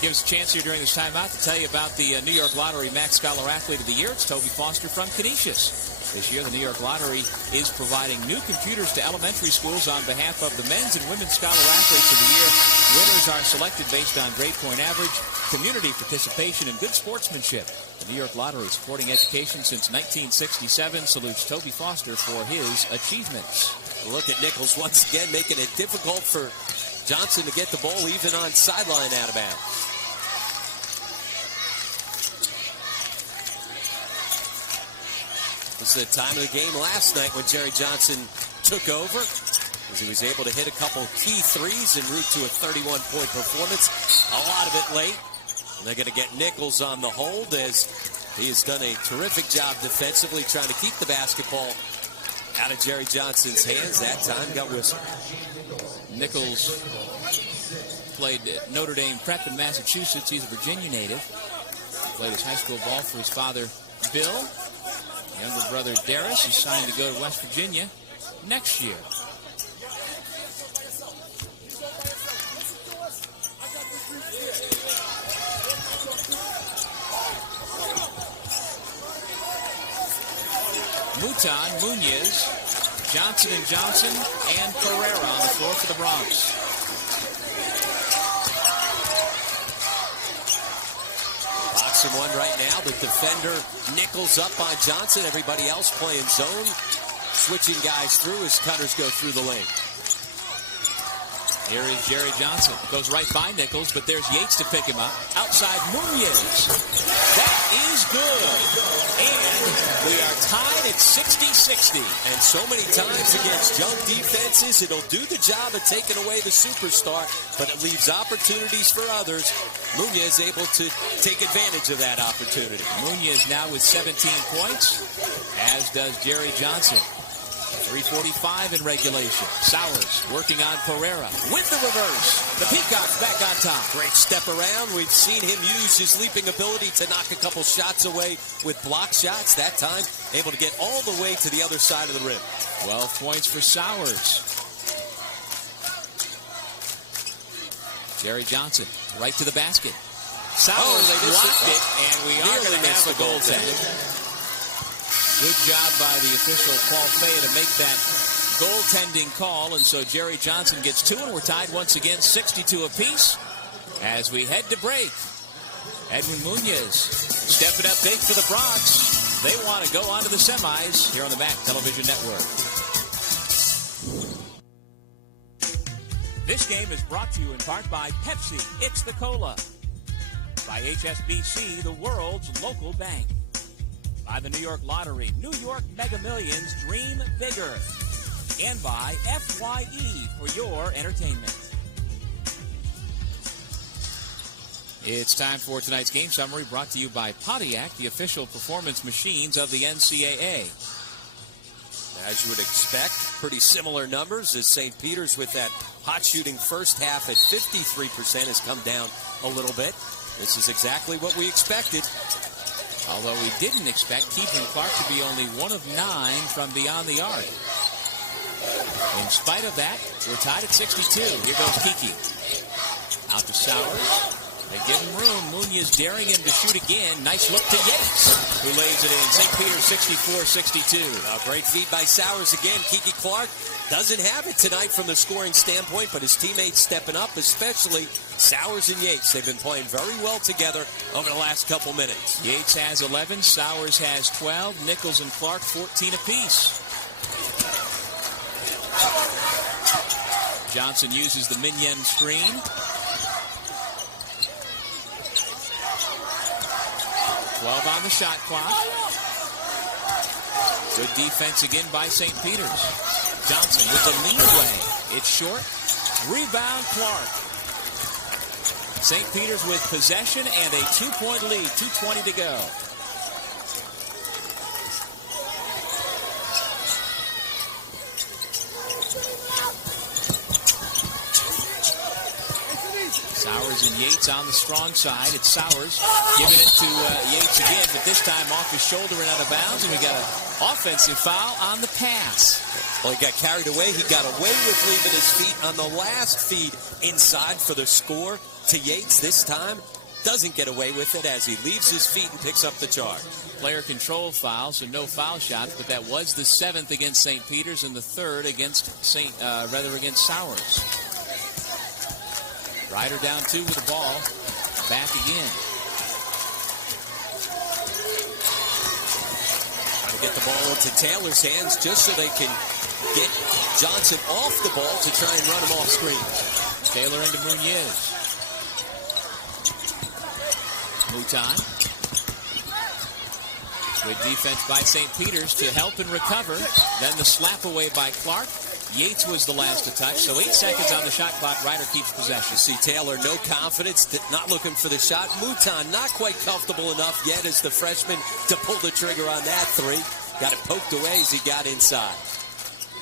Give us a chance here during this timeout to tell you about the New York Lottery MAAC Scholar Athlete of the Year. It's Toby Foster from Canisius. This year, the New York Lottery is providing new computers to elementary schools on behalf of the men's and women's Scholar Athletes of the Year. Winners are selected based on grade point average, community participation, and good sportsmanship. The New York Lottery, supporting education since 1967, salutes Toby Foster for his achievements. Look at Nichols once again making it difficult for Johnson to get the ball even on sideline out of bounds. This is the time of the game last night when Jerry Johnson took over, as he was able to hit a couple key threes en route to a 31-point performance. A lot of it late. And they're going to get Nichols on the hold, as he has done a terrific job defensively trying to keep the basketball out of Jerry Johnson's hands. That time got whistled. Nichols played at Notre Dame Prep in Massachusetts. He's a Virginia native. He played his high school ball for his father, Bill. Younger brother Darius is signed to go to West Virginia next year. Mouton, Munoz, Johnson & Johnson, and Pereira on the floor for the Bronx. Box and one right now. The defender Nichols up on Johnson. Everybody else playing zone. Switching guys through as cutters go through the lane. Here is Jerry Johnson. Goes right by Nichols, but there's Yates to pick him up. Outside Munoz. That is good. And we are tied at 60-60. And so many times against young defenses, it'll do the job of taking away the superstar, but it leaves opportunities for others. Munoz able to take advantage of that opportunity. Munoz now with 17 points, as does Jerry Johnson. 3:45 in regulation. Sowers working on Pereira with the reverse. The Peacock back on top. Great step around. We've seen him use his leaping ability to knock a couple shots away with block shots. That time, able to get all the way to the other side of the rim. 12 points for Sowers. Jerry Johnson right to the basket. Sowers blocked it, and we are going to have a goaltending. Good job by the official, Paul Fay, to make that goaltending call. And so Jerry Johnson gets two, and we're tied once again, 62 apiece, as we head to break. Edwin Munoz stepping up big for the Bronx. They want to go on to the semis here on the MAAC Television Network. This game is brought to you in part by Pepsi. It's the Cola. By HSBC, the world's local bank. By the New York Lottery, New York Mega Millions, dream bigger. And by FYE for your entertainment. It's time for tonight's game summary, brought to you by Pontiac, the official performance machines of the NCAA. As you would expect, pretty similar numbers as St. Peter's with that hot shooting first half at 53% has come down a little bit. This is exactly what we expected. Although we didn't expect Keegan Clark to be only 1 of 9 from beyond the arc. In spite of that, we're tied at 62. Here goes Kiki. Out to Sowers. They give him room. Munoz daring him to shoot again. Nice look to Yates, who lays it in. St. Peter's 64-62. A great feed by Sowers again. Kiki Clark doesn't have it tonight from the scoring standpoint, but his teammates stepping up, especially Sowers and Yates. They've been playing very well together over the last couple minutes. Yates has 11. Sowers has 12. Nichols and Clark 14 apiece. Johnson uses the Minion screen. 12 on the shot clock. Good defense again by St. Peter's. Johnson with the lead away. It's short. Rebound Clark. St. Peter's with possession and a 2-point lead. 2:20 to go. Sowers and Yates on the strong side. It's Sowers giving it to Yates again, but this time off his shoulder and out of bounds, and we got an offensive foul on the pass. Well, he got carried away. He got away with leaving his feet on the last feed inside for the score. to Yates this time. Doesn't get away with it as he leaves his feet and picks up the charge. Player control foul, so no foul shots, but that was the 7th against St. Peter's and the 3rd against against Sowers. Ryder down 2 with the ball. Back again. Trying to get the ball into Taylor's hands just so they can get Johnson off the ball to try and run him off screen. Taylor into Muñiz. Mouton. Good defense by St. Peter's to help and recover. Then the slap away by Clark. Yates was the last to touch, so 8 seconds on the shot clock. Ryder keeps possession. You see Taylor, no confidence, not looking for the shot. Mouton not quite comfortable enough yet as the freshman to pull the trigger on that 3. Got it poked away as he got inside.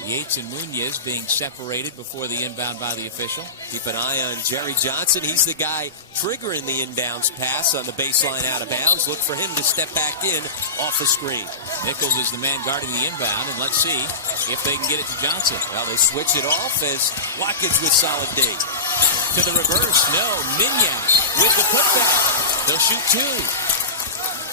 Yates and Muñiz being separated before the inbound by the official. Keep an eye on Jerry Johnson. He's the guy triggering the inbounds pass on the baseline out of bounds. Look for him to step back in off a screen. Nichols is the man guarding the inbound, and let's see if they can get it to Johnson. Well, they switch it off as Watkins with solid D. To the reverse, no. Mignon with the putback. They'll shoot 2.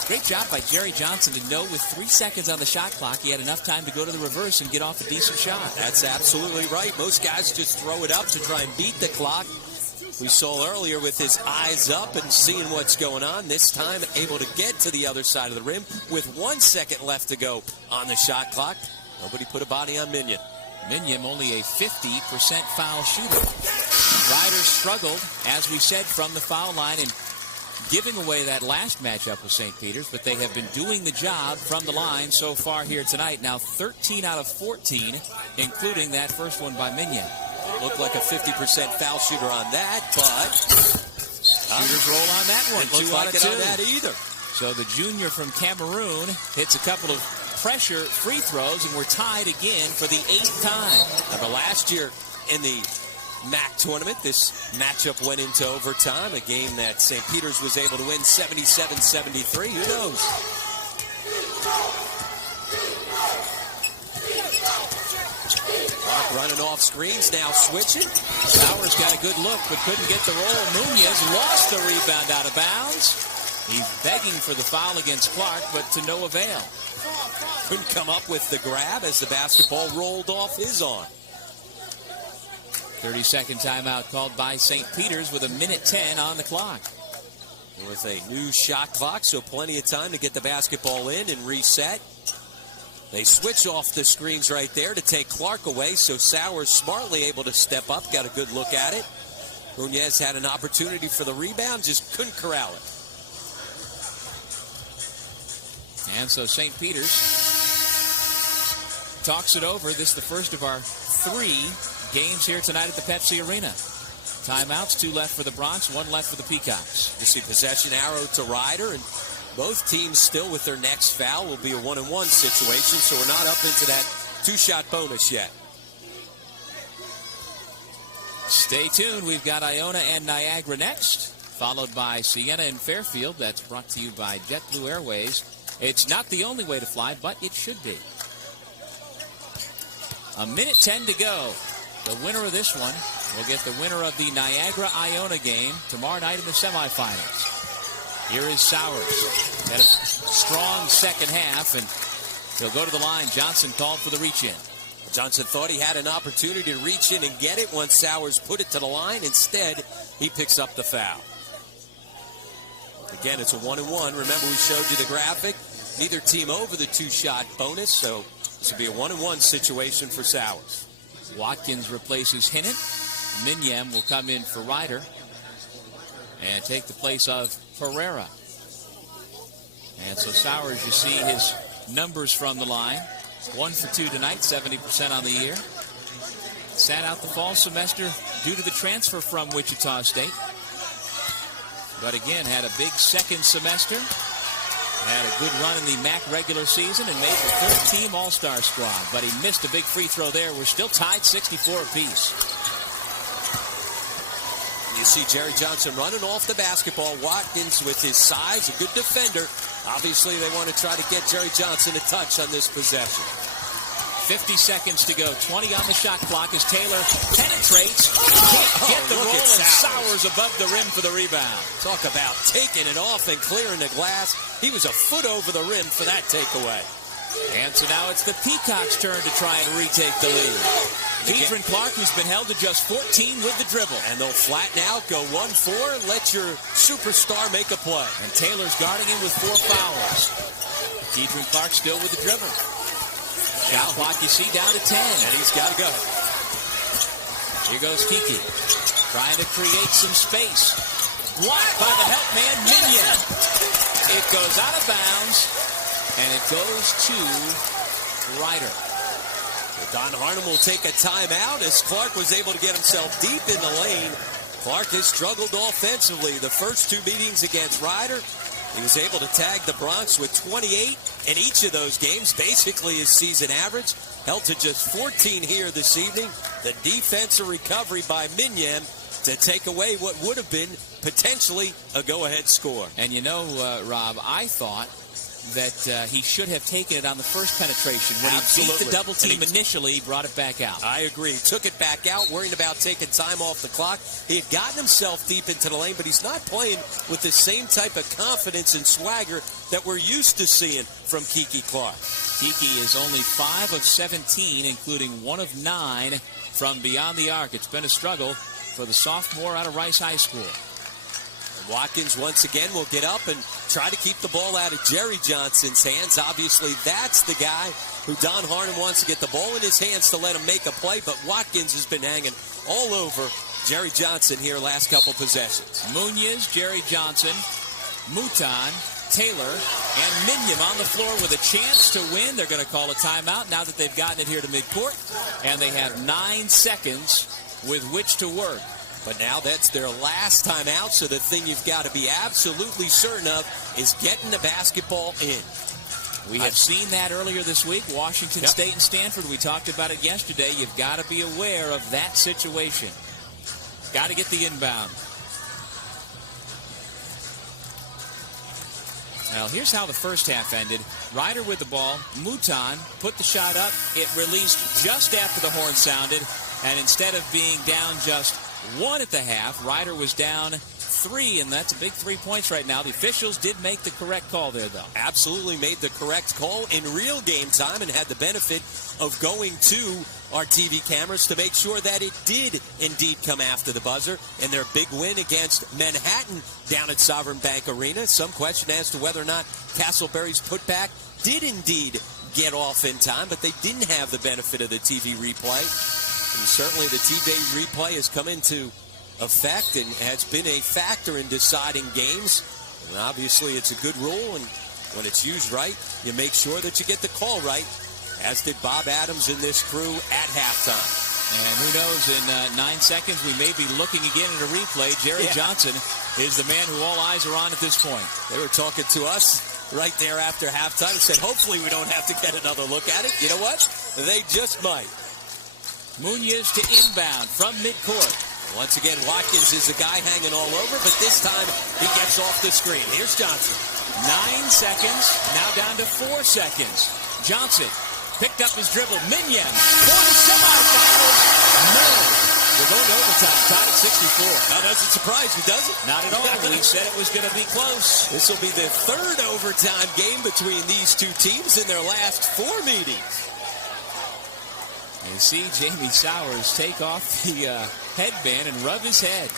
Great job by Jerry Johnson to know with 3 seconds on the shot clock he had enough time to go to the reverse and get off a decent shot. That's absolutely right. Most guys just throw it up to try and beat the clock. We saw earlier with his eyes up and seeing what's going on. This time able to get to the other side of the rim with 1 second left to go on the shot clock. Nobody put a body on Mignon. Mignon only a 50% foul shooter. Ryder struggled, as we said, from the foul line and giving away that last matchup with St. Peter's, but they have been doing the job from the line so far here tonight. Now 13 out of 14, including that first one by Mignon. Looked like a 50% foul shooter on that, but shooters roll on that one. Didn't look like it on that either. So the junior from Cameroon hits a couple of pressure free throws, and we're tied again for the 8th time. Remember last year in the MAAC tournament, this matchup went into overtime, a game that St. Peter's was able to win 77-73. Who knows? Clark running off screens, now switching. Sowers got a good look, but couldn't get the roll. Muñiz lost the rebound out of bounds. He's begging for the foul against Clark, but to no avail. Couldn't come up with the grab as the basketball rolled off his arm. 30-second timeout called by St. Peter's with 1:10 on the clock. With a new shot clock, so plenty of time to get the basketball in and reset. They switch off the screens right there to take Clark away, so Sowers smartly able to step up, got a good look at it. Muñiz had an opportunity for the rebound, just couldn't corral it. And so St. Peter's talks it over. This is the first of our 3 games here tonight at the Pepsi Arena. Timeouts, 2 left for the Bronx, 1 left for the Peacocks. You see possession arrow to Ryder, and both teams still with their next foul will be a 1-and-1 situation, so we're not up into that 2-shot bonus yet. Stay tuned. We've got Iona and Niagara next, followed by Siena and Fairfield. That's brought to you by JetBlue Airways. It's not the only way to fly, but it should be. 1:10 to go. The winner of this one will get the winner of the Niagara-Iona game tomorrow night in the semifinals. Here is Sowers. Had a strong second half, and he'll go to the line. Johnson called for the reach-in. Johnson thought he had an opportunity to reach in and get it once Sowers put it to the line. Instead, he picks up the foul. Again, it's a 1-and-1. Remember, we showed you the graphic. Neither team over the 2-shot bonus, so this will be a 1-and-1 situation for Sowers. Watkins replaces Hinnant. Mignon will come in for Ryder and take the place of Pereira. And so Sowers, you see his numbers from the line. 1 for 2 tonight, 70% on the year. Sat out the fall semester due to the transfer from Wichita State. But again, had a big second semester. Had a good run in the MAAC regular season and made the 3rd-team All-Star squad. But he missed a big free throw there. We're still tied 64 apiece. You see Jerry Johnson running off the basketball. Watkins with his size, a good defender. Obviously, they want to try to get Jerry Johnson a touch on this possession. 50 seconds to go. 20 on the shot clock as Taylor penetrates. Can't get the roll and Sowers above the rim for the rebound. Talk about taking it off and clearing the glass. He was a foot over the rim for that takeaway. And so now it's the Peacocks' turn to try and retake the lead. Deidre Clark, who's been held to just 14 with the dribble. And they'll flatten out, go 1-4, let your superstar make a play. And Taylor's guarding him with 4 fouls. Deidre Clark still with the dribble. Shot clock, you see, down to 10. And he's got to go. Here goes Kiki, trying to create some space. Blocked by the help man, Minion. It goes out of bounds, and it goes to Ryder. Don Harnum will take a timeout as Clark was able to get himself deep in the lane. Clark has struggled offensively the first 2 meetings against Ryder. He was able to tag the Bronx with 28 in each of those games, basically his season average. Held to just 14 here this evening. The defensive recovery by Minion to take away what would have been potentially a go-ahead score. And you know, Rob, I thought that he should have taken it on the first penetration. When he beat the double team initially, he brought it back out. I agree. Took it back out, worrying about taking time off the clock. He had gotten himself deep into the lane, but he's not playing with the same type of confidence and swagger that we're used to seeing from Kiki Clark. Kiki is only 5 of 17, including 1 of 9 from beyond the arc. It's been a struggle for the sophomore out of Rice High School. Watkins once again will get up and try to keep the ball out of Jerry Johnson's hands. Obviously, that's the guy who Don Harnum wants to get the ball in his hands to let him make a play, but Watkins has been hanging all over Jerry Johnson here last couple possessions. Munoz, Jerry Johnson, Mouton, Taylor, and Minium on the floor with a chance to win. They're going to call a timeout now that they've gotten it here to midcourt, and they have 9 seconds with which to work. But now that's their last time out, so the thing you've got to be absolutely certain of is getting the basketball in. We have seen that earlier this week, Washington State and Stanford. We talked about it yesterday. You've got to be aware of that situation. Got to get the inbound. Now, here's how the first half ended. Ryder with the ball. Mouton put the shot up. It released just after the horn sounded. And instead of being down just 1 at the half, Ryder was down 3, and that's a big 3 points right now. The officials did make the correct call there, though. Absolutely made the correct call in real game time and had the benefit of going to our TV cameras to make sure that it did indeed come after the buzzer in their big win against Manhattan down at Sovereign Bank Arena. Some question as to whether or not Castleberry's putback did indeed get off in time, but they didn't have the benefit of the TV replay. And certainly the TV replay has come into effect and has been a factor in deciding games. And obviously it's a good rule, and when it's used right, you make sure that you get the call right, as did Bob Adams and this crew at halftime. And who knows, in 9 seconds we may be looking again at a replay. Jerry Johnson is the man who all eyes are on at this point. They were talking to us right there after halftime and said, hopefully we don't have to get another look at it. You know what? They just might. Munoz to inbound from midcourt. Once again, Watkins is the guy hanging all over, but this time he gets off the screen. Here's Johnson. 9 seconds, now down to 4 seconds. Johnson picked up his dribble. Minion for the semifinals. No. We're going to overtime. Tied at 64. That doesn't surprise you, does it? Not at all. We said it was going to be close. This will be the 3rd overtime game between these two teams in their last 4 meetings. You see Jamie Sowers take off the headband and rub his head.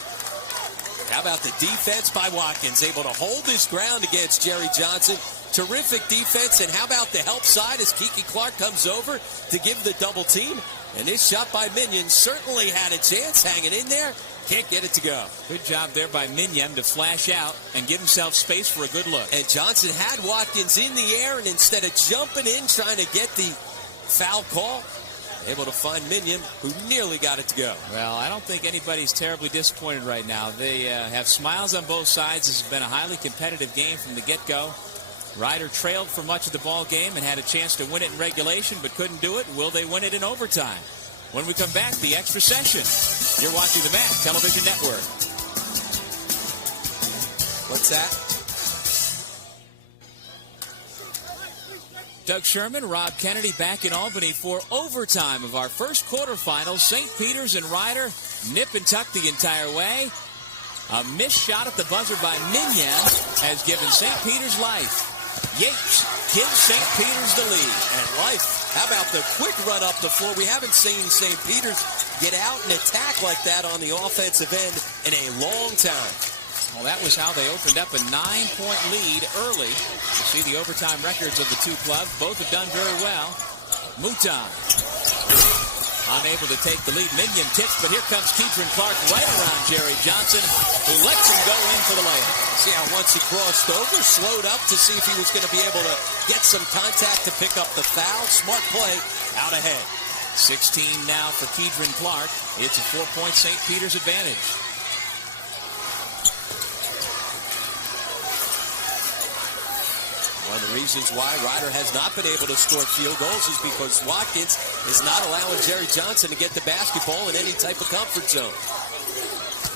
How about the defense by Watkins, able to hold his ground against Jerry Johnson. Terrific defense. And how about the help side as Kiki Clark comes over to give the double team? And this shot by Minion certainly had a chance, hanging in there. Can't get it to go. Good job there by Minion to flash out and give himself space for a good look. And Johnson had Watkins in the air, and instead of jumping in trying to get the foul call, able to find Minion, who nearly got it to go. Well, I don't think anybody's terribly disappointed right now. They have smiles on both sides. This has been a highly competitive game from the get-go. Ryder trailed for much of the ball game and had a chance to win it in regulation, but couldn't do it. Will they win it in overtime? When we come back, the extra session. You're watching the MAAC Television Network. What's that? Doug Sherman, Rob Kennedy back in Albany for overtime of our first quarterfinals. St. Peter's and Ryder nip and tuck the entire way. A missed shot at the buzzer by Minion has given St. Peter's life. Yates gives St. Peter's the lead. And life, how about the quick run up the floor? We haven't seen St. Peter's get out and attack like that on the offensive end in a long time. Well, that was how they opened up a 9-point lead early. You see the overtime records of the two clubs. Both have done very well. Mouton unable to take the lead. Minion tips, but here comes Keidron Clark right around Jerry Johnson, who lets him go in for the layup. See how once he crossed over, slowed up to see if he was going to be able to get some contact to pick up the foul. Smart play out ahead. 16 now for Keidron Clark. It's a 4-point St. Peter's advantage. One of the reasons why Ryder has not been able to score field goals is because Watkins is not allowing Jerry Johnson to get the basketball in any type of comfort zone.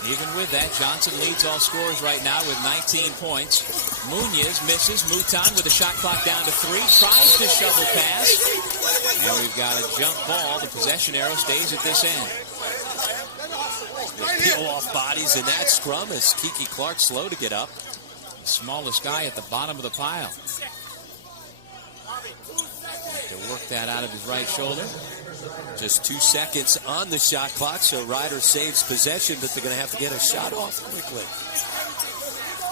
Even with that, Johnson leads all scorers right now with 19 points. Munoz misses. Mouton with the shot clock down to 3. Tries to shovel pass. And we've got a jump ball. The possession arrow stays at this end. Peel off bodies in that scrum as Kiki Clark slow to get up. The smallest guy at the bottom of the pile. To work that out of his right shoulder. Just 2 seconds on the shot clock, so Ryder saves possession, but they're going to have to get a shot off quickly.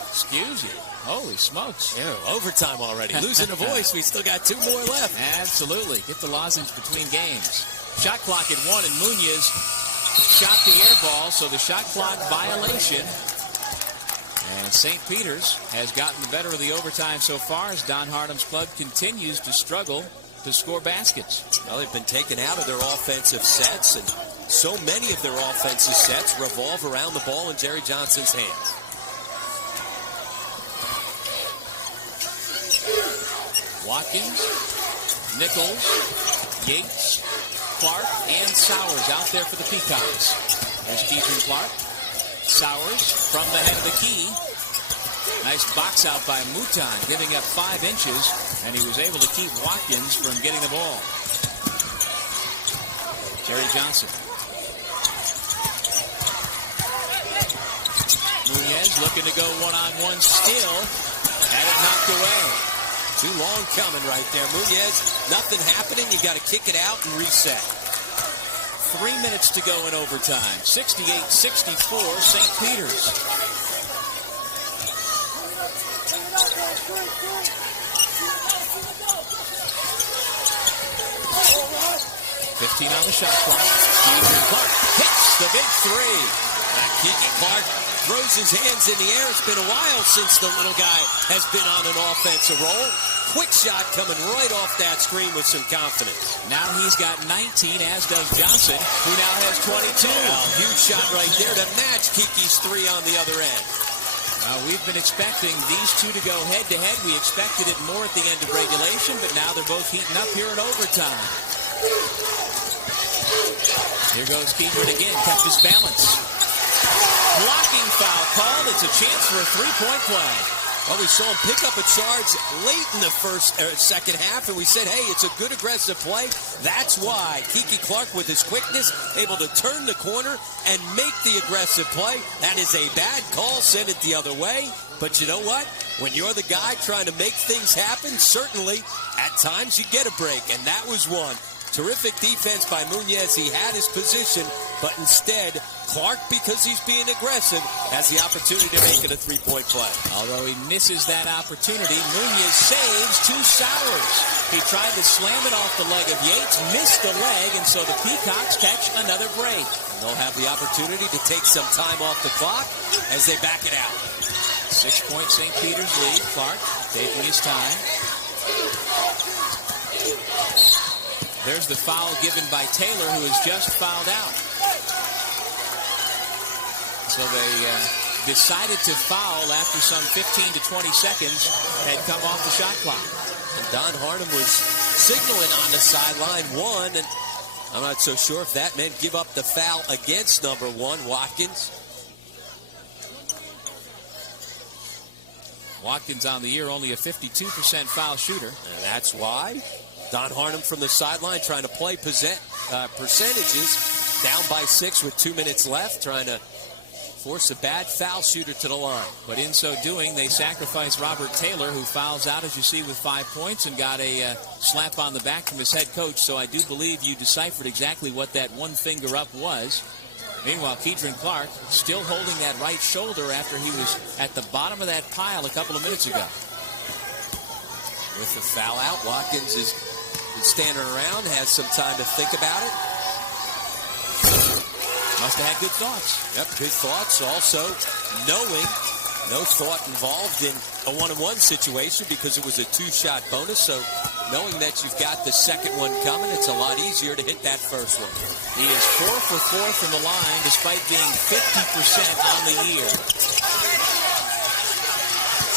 Excuse you. Holy smokes. Yeah, overtime already. Losing a voice. We still got 2 more left. Absolutely. Get the lozenge between games. Shot clock at 1, and Munoz shot the air ball, so the shot clock violation. And St. Peter's has gotten the better of the overtime so far as Don Hardam's club continues to struggle to score baskets. Well, they've been taken out of their offensive sets, and so many of their offensive sets revolve around the ball in Jerry Johnson's hands. Watkins, Nichols, Yates, Clark, and Sowers out there for the Peacocks. There's Keidron Clark. Sowers from the head of the key. Nice box out by Mouton, giving up 5 inches, and he was able to keep Watkins from getting the ball. Jerry Johnson. Munoz looking to go one-on-one still. Had it knocked away. Too long coming right there. Munoz, nothing happening. You got to kick it out and reset. 3 minutes to go in overtime. 68-64, St. Peter's. 15 on the shot clock. Keidron Clark hits the big 3. And Kiki Clark throws his hands in the air. It's been a while since the little guy has been on an offensive roll. Quick shot coming right off that screen with some confidence. Now he's got 19, as does Johnson, who now has 22. Huge shot right there to match Kiki's 3 on the other end. We've been expecting these two to go head-to-head. We expected it more at the end of regulation, but now they're both heating up here in overtime. Here goes Keidron again, kept his balance. Blocking foul called. It's a chance for a 3-point play. Well, we saw him pick up a charge late in the second half, and we said, hey, it's a good aggressive play. That's why Kiki Clark, with his quickness, able to turn the corner and make the aggressive play. That is a bad call. Send it the other way. But you know what? When you're the guy trying to make things happen, certainly at times you get a break, and that was one. Terrific defense by Munoz. He had his position, but instead, Clark, because he's being aggressive, has the opportunity to make it a 3-point play. Although he misses that opportunity, Munoz saves to Sowers. He tried to slam it off the leg of Yates, missed the leg, and so the Peacocks catch another break. And they'll have the opportunity to take some time off the clock as they back it out. 6-point St. Peter's lead. Clark taking his time. There's the foul given by Taylor, who has just fouled out. So they decided to foul after some 15 to 20 seconds had come off the shot clock. And Don Hardam was signaling on the sideline 1, and I'm not so sure if that meant give up the foul against number 1, Watkins. Watkins on the year, only a 52% foul shooter. And that's why Don Harnum from the sideline trying to play percentages, down by 6 with 2 minutes left, trying to force a bad foul shooter to the line. But in so doing, they sacrifice Robert Taylor, who fouls out, as you see, with 5 points and got a slap on the back from his head coach. So I do believe you deciphered exactly what that one finger up was. Meanwhile, Keidron Clark still holding that right shoulder after he was at the bottom of that pile a couple of minutes ago. With the foul out, Watkins is standing around, has some time to think about it. Must have had good thoughts. Yep, good thoughts. Also, knowing no thought involved in a one-on-one situation because it was a 2-shot bonus. So knowing that you've got the second one coming, it's a lot easier to hit that first one. He is 4 for 4 from the line despite being 50% on the year.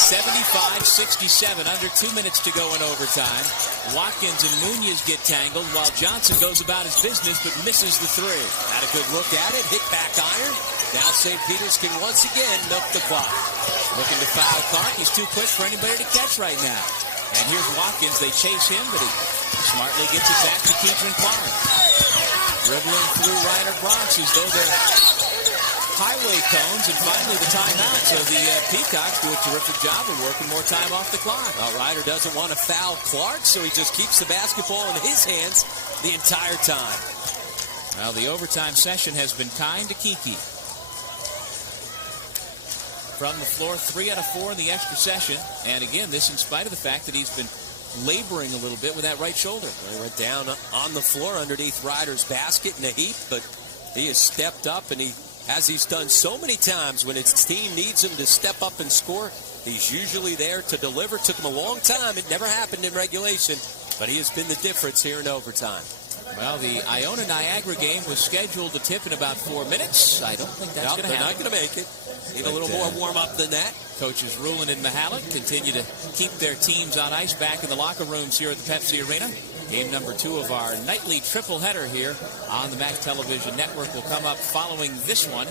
75-67, under 2 minutes to go in overtime. Watkins and Munoz get tangled while Johnson goes about his business but misses the 3. Had a good look at it, hit back iron. Now St. Peter's can once again milk the clock. Looking to foul Clark. He's too quick for anybody to catch right now. And here's Watkins. They chase him, but he smartly gets it back to Keidron Clark. Dribbling through Ryder Bronx as though they're highway cones, and finally the timeout. So the Peacocks do a terrific job of working more time off the clock. Well, Ryder doesn't want to foul Clark, so he just keeps the basketball in his hands the entire time. Well, the overtime session has been kind to Kiki. From the floor, 3 out of 4 in the extra session. And again, this in spite of the fact that he's been laboring a little bit with that right shoulder. He went down on the floor underneath Ryder's basket in a heap, but he has stepped up, and as he's done so many times when his team needs him to step up and score, he's usually there to deliver. Took him a long time. It never happened in regulation, but he has been the difference here in overtime. Well, the Iona-Niagara game was scheduled to tip in about 4 minutes. I don't think that's going to happen. They're not going to make it. Need a little more warm-up than that. Coaches Rulin and Mihalik continue to keep their teams on ice back in the locker rooms here at the Pepsi Arena. Game number 2 of our nightly triple header here on the MAAC Television Network will come up following this one.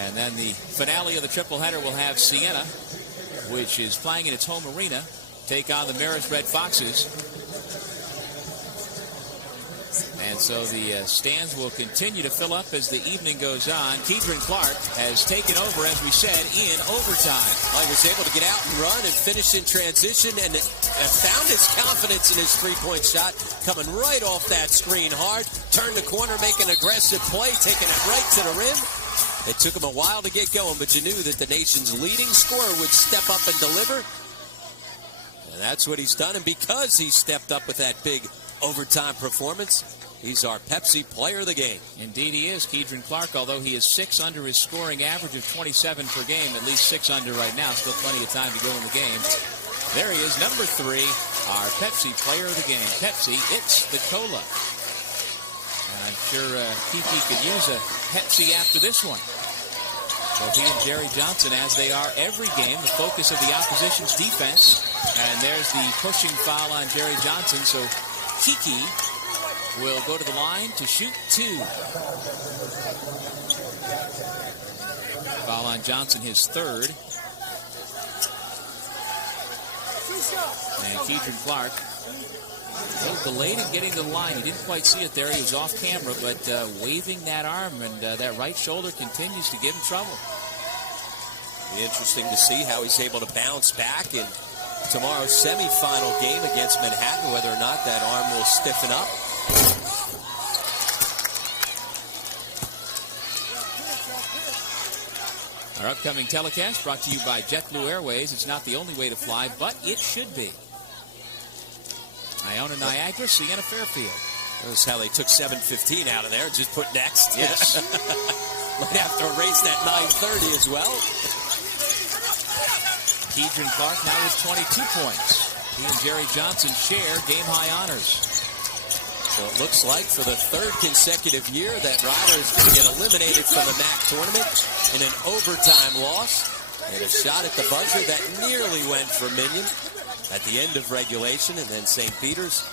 And then the finale of the triple header will have Siena, which is playing in its home arena, take on the Marist Red Foxes. And so the stands will continue to fill up as the evening goes on. Keidron Clark has taken over, as we said, in overtime. Well, he was able to get out and run and finish in transition and found his confidence in his three-point shot, coming right off that screen hard. Turned the corner, making an aggressive play, taking it right to the rim. It took him a while to get going, but you knew that the nation's leading scorer would step up and deliver. And that's what he's done, and because he stepped up with that big overtime performance, he's our Pepsi player of the game. Indeed he is, Keidron Clark, although he is 6 under his scoring average of 27 per game, at least 6 under right now. Still plenty of time to go in the game. There he is, number 3, our Pepsi player of the game. Pepsi, it's the cola. And I'm sure Kiki could use a Pepsi after this one. So he and Jerry Johnson, as they are every game, the focus of the opposition's defense. And there's the pushing foul on Jerry Johnson, so Kiki will go to the line to shoot 2. Foul on Johnson, his 3rd. And Keidron Clark, a little delayed in getting to the line. He didn't quite see it there. He was off camera, but waving that arm, and that right shoulder continues to give him trouble. Be interesting to see how he's able to bounce back in tomorrow's semifinal game against Manhattan, whether or not that arm will stiffen up. Our upcoming telecast brought to you by JetBlue Airways. It's not the only way to fly, but it should be. Iona-Niagara, Siena Fairfield. Notice how they took 7:15 out of there and just put next. Yes. Might have to erase that 9:30 as well. Keidron Clark now with 22 points. He and Jerry Johnson share game-high honors. So it looks like for the 3rd consecutive year that Ryder is going to get eliminated from the MAAC tournament in an overtime loss. And a shot at the buzzer that nearly went for Minion at the end of regulation. And then St. Peter's,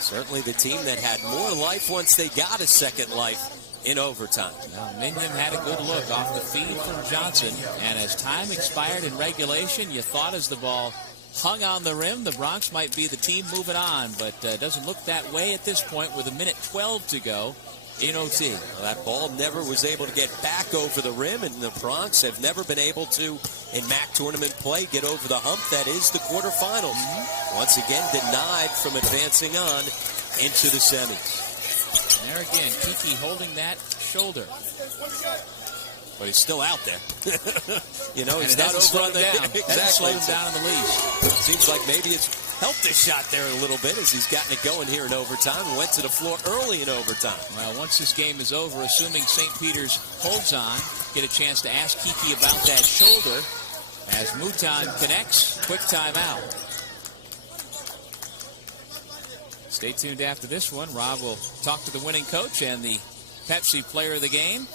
certainly the team that had more life once they got a second life in overtime. Now, Minion had a good look off the feed from Johnson, and as time expired in regulation, you thought as the ball hung on the rim, the Bronx might be the team moving on, but doesn't look that way at this point with 1:12 to go in OT. Well, that ball never was able to get back over the rim, and the Bronx have never been able to, in MAAC tournament play, get over the hump that is the quarterfinals. Once again, denied from advancing on into the semis. And there again, Kiki holding that shoulder. But he's still out there. You know, he's and not over on the down. exactly. Slowed him down in the leash. Seems like maybe it's helped his shot there a little bit as he's gotten it going here in overtime and went to the floor early in overtime. Well, once this game is over, assuming St. Peter's holds on, get a chance to ask Kiki about that shoulder as Mouton connects. Quick timeout. Stay tuned after this one. Rob will talk to the winning coach and the Pepsi player of the game.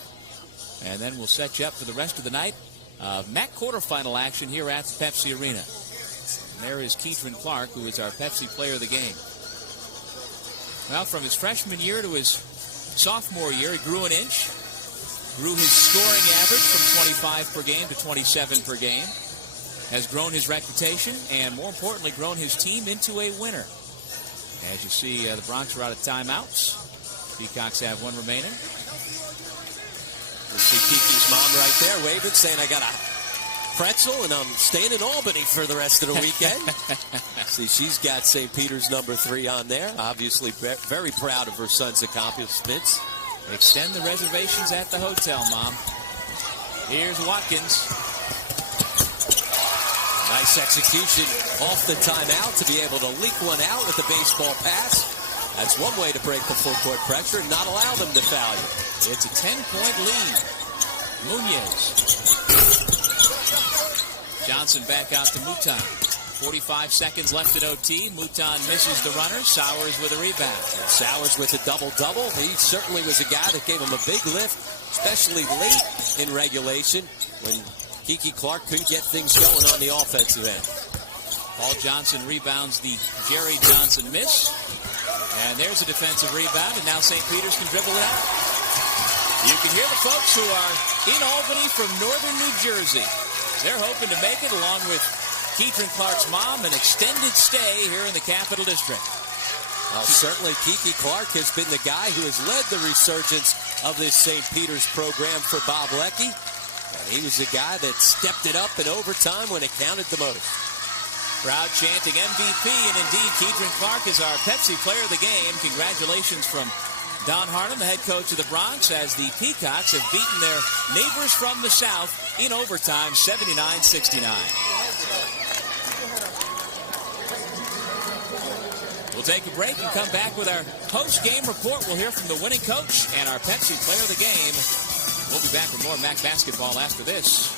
And then we'll set you up for the rest of the night. MAAC quarterfinal action here at the Pepsi Arena. And there is Keitron Clark, who is our Pepsi player of the game. Well, from his freshman year to his sophomore year, he grew an inch. Grew his scoring average from 25 per game to 27 per game. Has grown his reputation and, more importantly, grown his team into a winner. As you see, the Bronx are out of timeouts. Peacocks have one remaining. You see Kiki's mom right there waving, saying, I got a pretzel and I'm staying in Albany for the rest of the weekend. See, she's got St. Peter's number 3 on there. Obviously very proud of her son's accomplishments. Extend the reservations at the hotel, Mom. Here's Watkins. Nice execution off the timeout to be able to leak one out with the baseball pass. That's one way to break the full court pressure and not allow them to foul you. It's a 10-point lead. Munoz. Johnson back out to Mouton. 45 seconds left in OT. Mouton misses the runner. Sowers with a rebound. And Sowers with a double-double. He certainly was a guy that gave him a big lift, especially late in regulation when Kiki Clark couldn't get things going on the offensive end. Paul Johnson rebounds the Jerry Johnson miss. And there's a defensive rebound, and now St. Peter's can dribble it out. You can hear the folks who are in Albany from northern New Jersey. They're hoping to make it, along with Keitron Clark's mom, an extended stay here in the Capital District. Well, certainly Kiki Clark has been the guy who has led the resurgence of this St. Peter's program for Bob Leckie. And he was the guy that stepped it up in overtime when it counted the most. Crowd chanting MVP, and indeed, Keitron Clark is our Pepsi player of the game. Congratulations from Don Harnum, the head coach of the Bronx, as the Peacocks have beaten their neighbors from the South in overtime, 79-69. We'll take a break and come back with our post-game report. We'll hear from the winning coach and our Pepsi player of the game. We'll be back with more MAAC basketball after this.